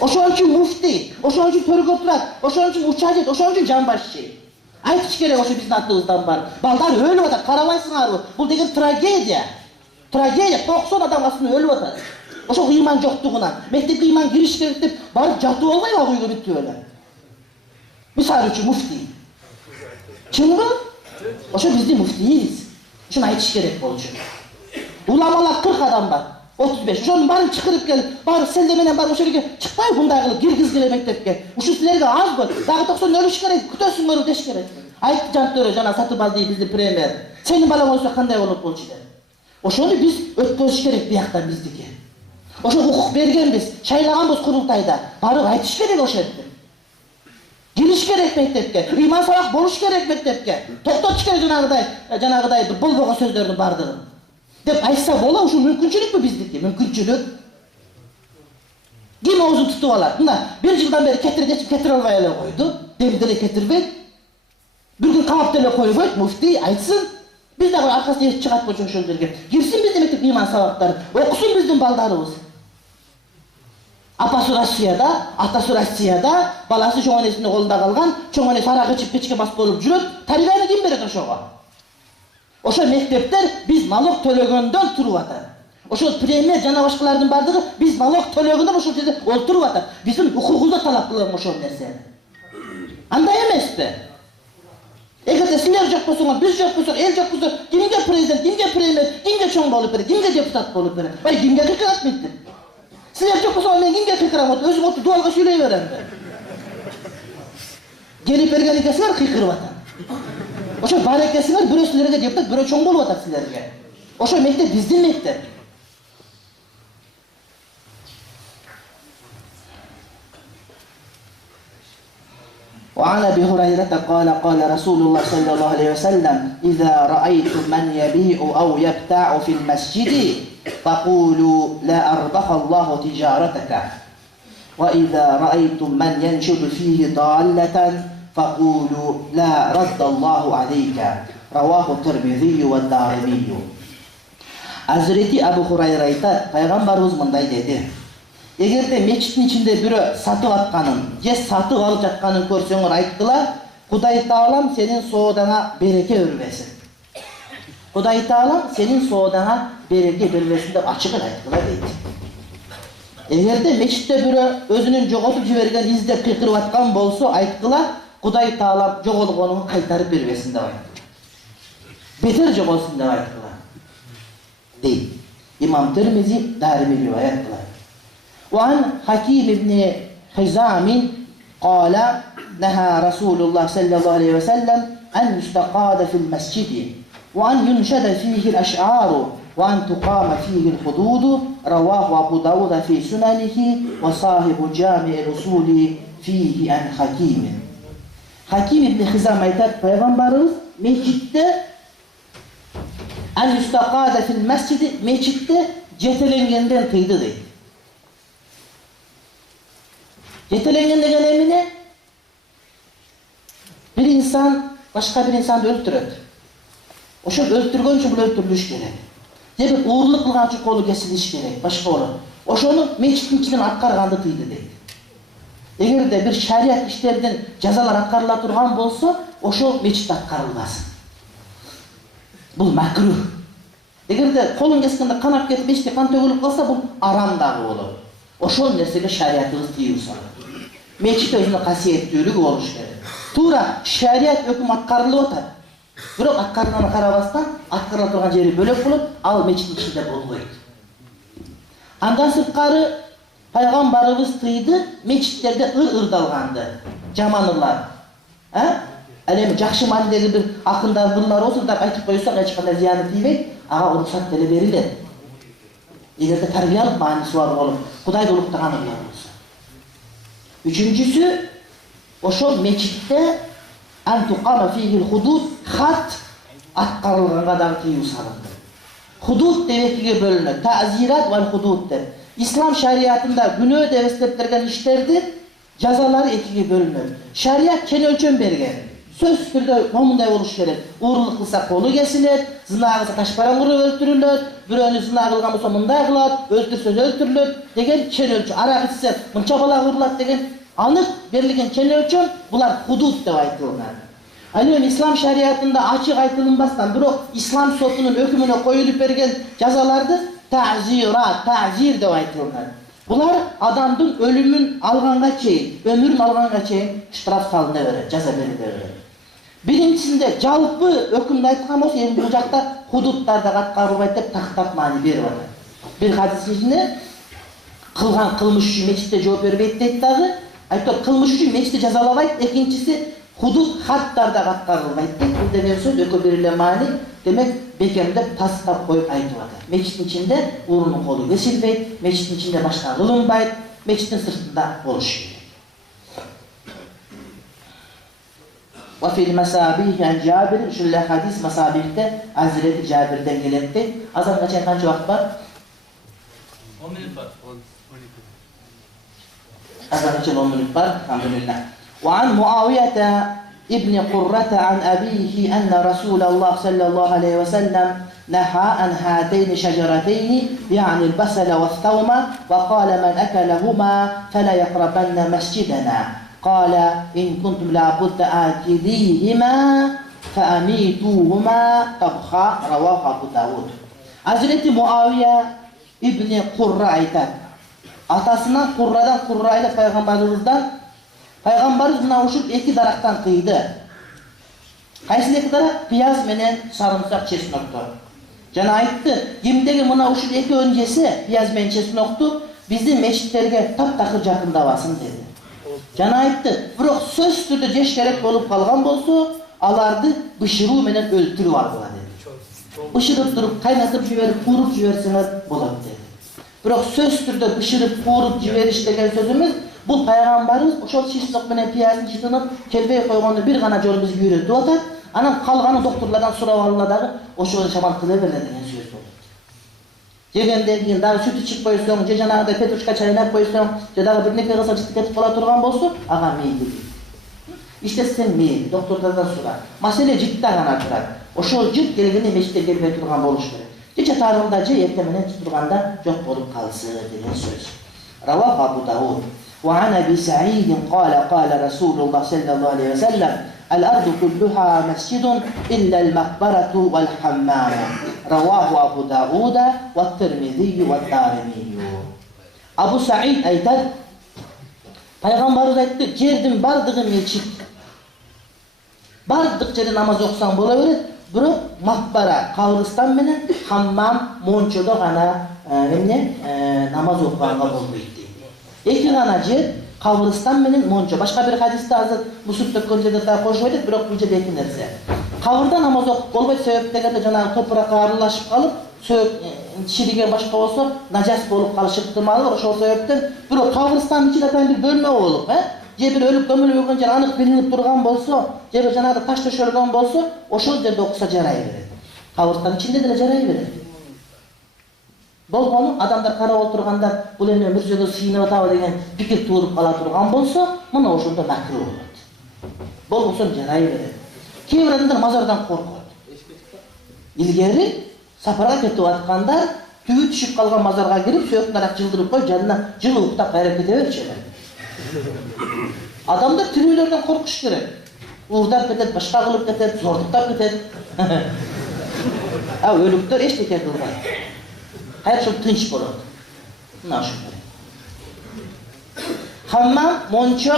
Ошон үчүн муфти, ошон үчүн төргө турат, ошон үчүн учажет, ошон үчүн жамбашчы. Айтыш керек ошо биздин атыбыздан бар. Балдар өлүп атат, карабайсыңарбы? Бул деген трагедия. Трагедия, 90 адам астында өлүп атат. Ошо ыйман жоктугунан, мектепке ыйман кириш керек деп барып жатып албайбы ал үйгө бүттү эле. Мисалы үчүн муфти. Чынбы? Ошо биздин муфтийбиз. Ошону айтыш керек болчу. Уламалар 40 адам бар. 35. Ошонун баарын чыкырып келип, баары селде менен барып ошо жерге чыкпай мындай кылып киргизгиле мектепке. Ушу силерге азбы? Дагы 90 өлүш керек, күтөсүңөр деш керек. Айтты Жантөрө жана Сатыбалди биздин премьер. Сенин балаң өлсө кандай болот болчу деп. Ошону биз өткөзүш керек бияктан биздики. Ошо укук бергенбиз, шайлаганбыз курултайда. Барып айтыш керек ошо жерде. Кириш керек мектепке, ыйман сабак болуш керек мектепке. Токтотуш керек жанагыдай болбогон сөздөрдүн бардыгын. Деп айтса боло, ушу мүмкүнчүлүкпү биздики? Мүмкүнчүлүк. Ким оозун тутуп алат? Мына 1 жылдан бери кетире албай эле койду. Демди деле кетирбейт. Bir gün kamap деле койбойт, муфти айтсын. Biz дагы аркасы чыгат болчу ошол жерге. Кирсин биздин мектеп ыйман сабактары, окусун биздин балдарыбыз. Апасы Россияда, атасы Россияда, баласы чоң энесинин колунда калган, чоң энеси арак ичип печке басып болуп жүрөт. Тарбияны ким берет ошого? Ошо мектептер биз налог төлөгөндөн туруп атат. Ошол премьер жана башкалардын бардыгы биз налог төлөгөндөн ошол жерде олтуруп атат. Биздин укугубузда талап кылган ошол нерсени. Андай эмеспи? Эгерде силер жок болсоңор, биз жок болсок, эл жок болсо, кимге президент, кимге премьер, кимге чоң болуп берет, кимге депутат болуп берет? Бай кимге кыйкырат мынтип? Силер жок болсоңор мен кимге кыйкырам? Өзүм отуруп дуалга сүйлөй берем. Келип берген экенсиңер кыйкырып атат. Ошо бар экенсиңер, бирөө силерге депутат, бирөө чоң болуп атат силерге. Ошо мектеп биздин мектеп. وعن أبي هريرة قال قال رسول الله صلى الله عليه وسلم إذا رأيتم من يبيع أو يبتاع في المسجد فقولوا لا أربح الله تجارتك وإذا رأيتم من ينشد فيه ضالة فقولوا لا رد الله عليك رواه الترمذي والدارمي. Hazreti Abu Hurayra aytат, пайгамбарыбыз мындай деди. Эгерде мечиттин ичинде бирөө сатып атканын, же сатып алып жатканын көрсөңөр айткыла, Кудай Таалам сенин соодаңа береке бербесин. Кудай Таалам сенин соодаңа береке бербесин деп ачык айткыла дейт. Эгерде мечитте бирөө өзүнүн жоготуп жиберген издеп кыйкырып аткан болсо, айткыла, Кудай Таалам жоголгонун кайтарып бербесин деп айткыла. Бетер жоголсун деп айткыла. Дейт. Имам Тирмизи Дарими риваят кылат. وعن حكيم بن حزام قال نهى رسول الله صلى الله عليه وسلم أن يستقاد في المسجد وأن ينشد فيه الأشعار وأن تقام فيه الحدود رواه أبو داود في سننه وصاحب جامع الأصول فيه عن حكيم. Hakim ibn Hizam aytadi, payg'ambarimiz mechitda al-istaqada fil masjid, mechitda jetelengandan tiydi deydi. Jetelengen degan emine bir insan başka bir insanı öldürüyor. Oşo öldürgөн üçün bul öldürülüş gerek. Je bir uğurluk kılgan üçün kolu kesiliş gerek, başka olur. Oşonu mechittin içinden atkargandı tiydi deydi. Eğer de bir şariat işlerden cezalar atkarıla turgan bolsa, oşo mechit atkarılmasın. Bu makruh. Eğer de kolun keskende kanap ketip, işte kan tökülüp kalsa, bu aram dağı olur. ошол нерсеге шариятыбыз тыюу салат. Мечит өзүнүн касиеттүүлүгү болуш керек. Туура шарият өкүм аткарылып атат. Бирок аткарылганына карабастан аткарыла турган жери бөлөк болот, ал мечиттин ичинде болбойт. Андан сырткары пайгамбарыбыз тыйды мечиттерде ырдалганды, жаман ырлар. Ал эми жакшы маанидеги бир акындар, ырлар болсо да айтып койсок эч кандай зыяны тийбейт, ага уруксат деле берилет. Эгерде тарбиялык мааниси бар болуп, Кудайды улуктаган ырлар болсо. Үчүнчүсү, ошол мечитте антуқама фихил худуд, хат аткарылганга дагы тыюу салынды. Худуд деп экиге бөлүнөт. Таъзират ва худуд деп. Ислам шариятында күнөө деп эстептирген иштерди жазалары экиге бөлүнөт. Шарият чен өлчөм берген. Сөзсүз түрдө момундай болуш керек. Уурулук кылса колу кесилет, зына кылса таш баран уруп өлтүрүлөт, бирөөнү зына кылган болсо мындай кылат, өлтүрсө өлтүрүлөт деген чен өлчөм. Арак ичсе мынча бала урулат деген анык берилген чен өлчөм, булар худуд деп айтылган. Ал эми ислам шариятында ачык айтылынбастан, бирок ислам сотунун өкүмүнө коюлуп берген жазаларды таъзир деп айтылган. Булар адамдын өлүмүн алганга чейин, өмүрүн алганга чейин штраф салына берет, жаза бериле берет. Биринчисинде жалпы өкүмдү айткан болсо, эми бул жакта худудтар да аткарылбайт деп тактап маани берип атат. Бир хадисинде кылган кылмыш үчүн мечитте жооп бербейт дейт дагы, айтып кылмыш үчүн мечитте жазалабайт, экинчиси худуд хаттар да аткарылбайт дейт. Бул деген сөз экөө бир эле маани, демек бекемдеп тастап коюп айтып атат. Мечиттин ичинде уурунун колу кесилбейт, мечиттин ичинде башка кылынбайт, мечиттин сыртында болуш керек. Ва фил масабих ан Жабир, ушул хадис масабихте Hazreti Jabirden келет дейт. Азанга чейин канча убакыт бар? 10 минут бар. Азанга чейин 10 минут бар. Алхамдулилlah. Ва ан Муавията ابن قرة عن أبيه أن رسول الله صلى الله عليه وسلم نهى عن هاتين شجرتين يعني البصل والثوم وقال من أكلهما فلا يقربن مسجدنا قال إن كنتم لابد آكليهما فأميتوهما طبخا رواه أبو داود. Hazreti Muaviye İbni Kurra aytат. Atasından Kurra'dan Kurra'yla Peygamberimiz mına uşup iki daraqtan kıydı. Qaysı iki daraq? Piyaz menen sarımsak çesnoktu. Jana aytты, kimdegi mına uşup iki öncesi piyaz menen çesnoktu bizdin meçitlerge tap-takır jakındabasın dedi. Jana aytты, bирок söz türdө жеш керек болуп калган болсо, аларды бышыруу менен өлтүрүп алгыла dedi. Bышырып туруп, кайнатып жиберип, кууруп жиберсеңер болот dedi. Бирок сөз түрдө бышырып, кууруп жибериш деген сөзүмүз бул пайгамбарыбыз ошол чеснок менен пияздын жытынып келбей койгонду бир гана жолу бизге үйрөтүп атат. Анан калганы доктурлардан сурап алгыла дагы ошол шамал кыла берле деген сөз болот. Жегенден кийин дагы сүт ичип койсоң, же жанагыдай петрушка чайнап койсоң, же дагы бир нерсе кылсаң жытып кетип кала турган болсо, ага мейли. Иштесең мейли, доктурлардан сура. Маселе жытта гана турат. Ошол жыт келгенде мечитте келбей турган болуш керек. Же чатарында же эртең менен турганда жок болуп калсы деген сөз. Равах Абу Дауд. وعن أبي سعيد قال قال رسول الله صلى الله عليه وسلم الأرض كلها مسجد إلا المقبرة والحمام رواه أبو داود والترمذي والدارمي. Abu Sa'id aytar, Peygamberimiz aytты, жердин бардыгы мечит. Бардык жерде намаз окусаң бола берет, бирок макбара, кабырстан менен хаммам, мончодо гана намаз окуганга болбойт. Эки гана жер кабырстан менен мончо. Башка бир хадисте азыр мусуп төккөн жерде да кошуп айтат, бирок бул жерде эки нерсе. Кабырда намаз окуп болбойт, себеп дегенде жанагы топуракка аралашып калып, сөөк шириген башка болсо нажас болуп калышы ыктымалы бар. Ошол себептен бирок кабырстандын ичинде атайын бир бөлмө болуп, же бир өлүп көмүлүп жүргөн жер анык билинип турган болсо, же бир жанагы таш төшөлгөн болсо, ошол жерде окуса жарай берет. Кабырстандын ичинде деле жарай берет. Болгону адамдар карап отургандар бул эми мүрзөгө сыйынып атабы деген пикир тууруп кала турган болсо, мына ошондо макруу болот. Болбосо жарай берет. Кээ бир адамдар мазардан коркот. Илгери сапарга кетип аткандар түбү түшүп калган мазарга кирип, сөөктүн арак жылдырып коюп, жанына жылы уктап кайрап кете беришет. Адамдар тирүүлөрдөн коркуш керек. Уурдап кетет, башка кылып кетет, зордуктап кетет. Өлүктөр эчтеке кылбайт. Hayat çok tınç olur. Nasıl? Hammam, monço.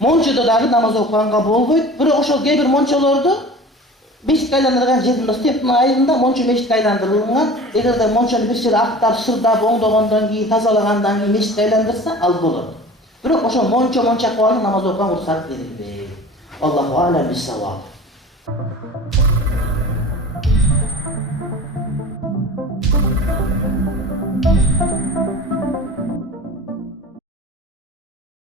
Monçoda dagы namaz окуганга болбойт. Бирок ошол кээ бир мончолорду мешитке айландырган жеринде стептин айылында мончо мешитке айландырылган. Эгерде мончону бир жери актап, сырдап, оңдогондон кийин, тазалагандан кийин мешитке айландырса, ал болот. Бирок ошол мончо кылып намаз окуган уруксат берилбейт. Аллаху алам бис-саваб.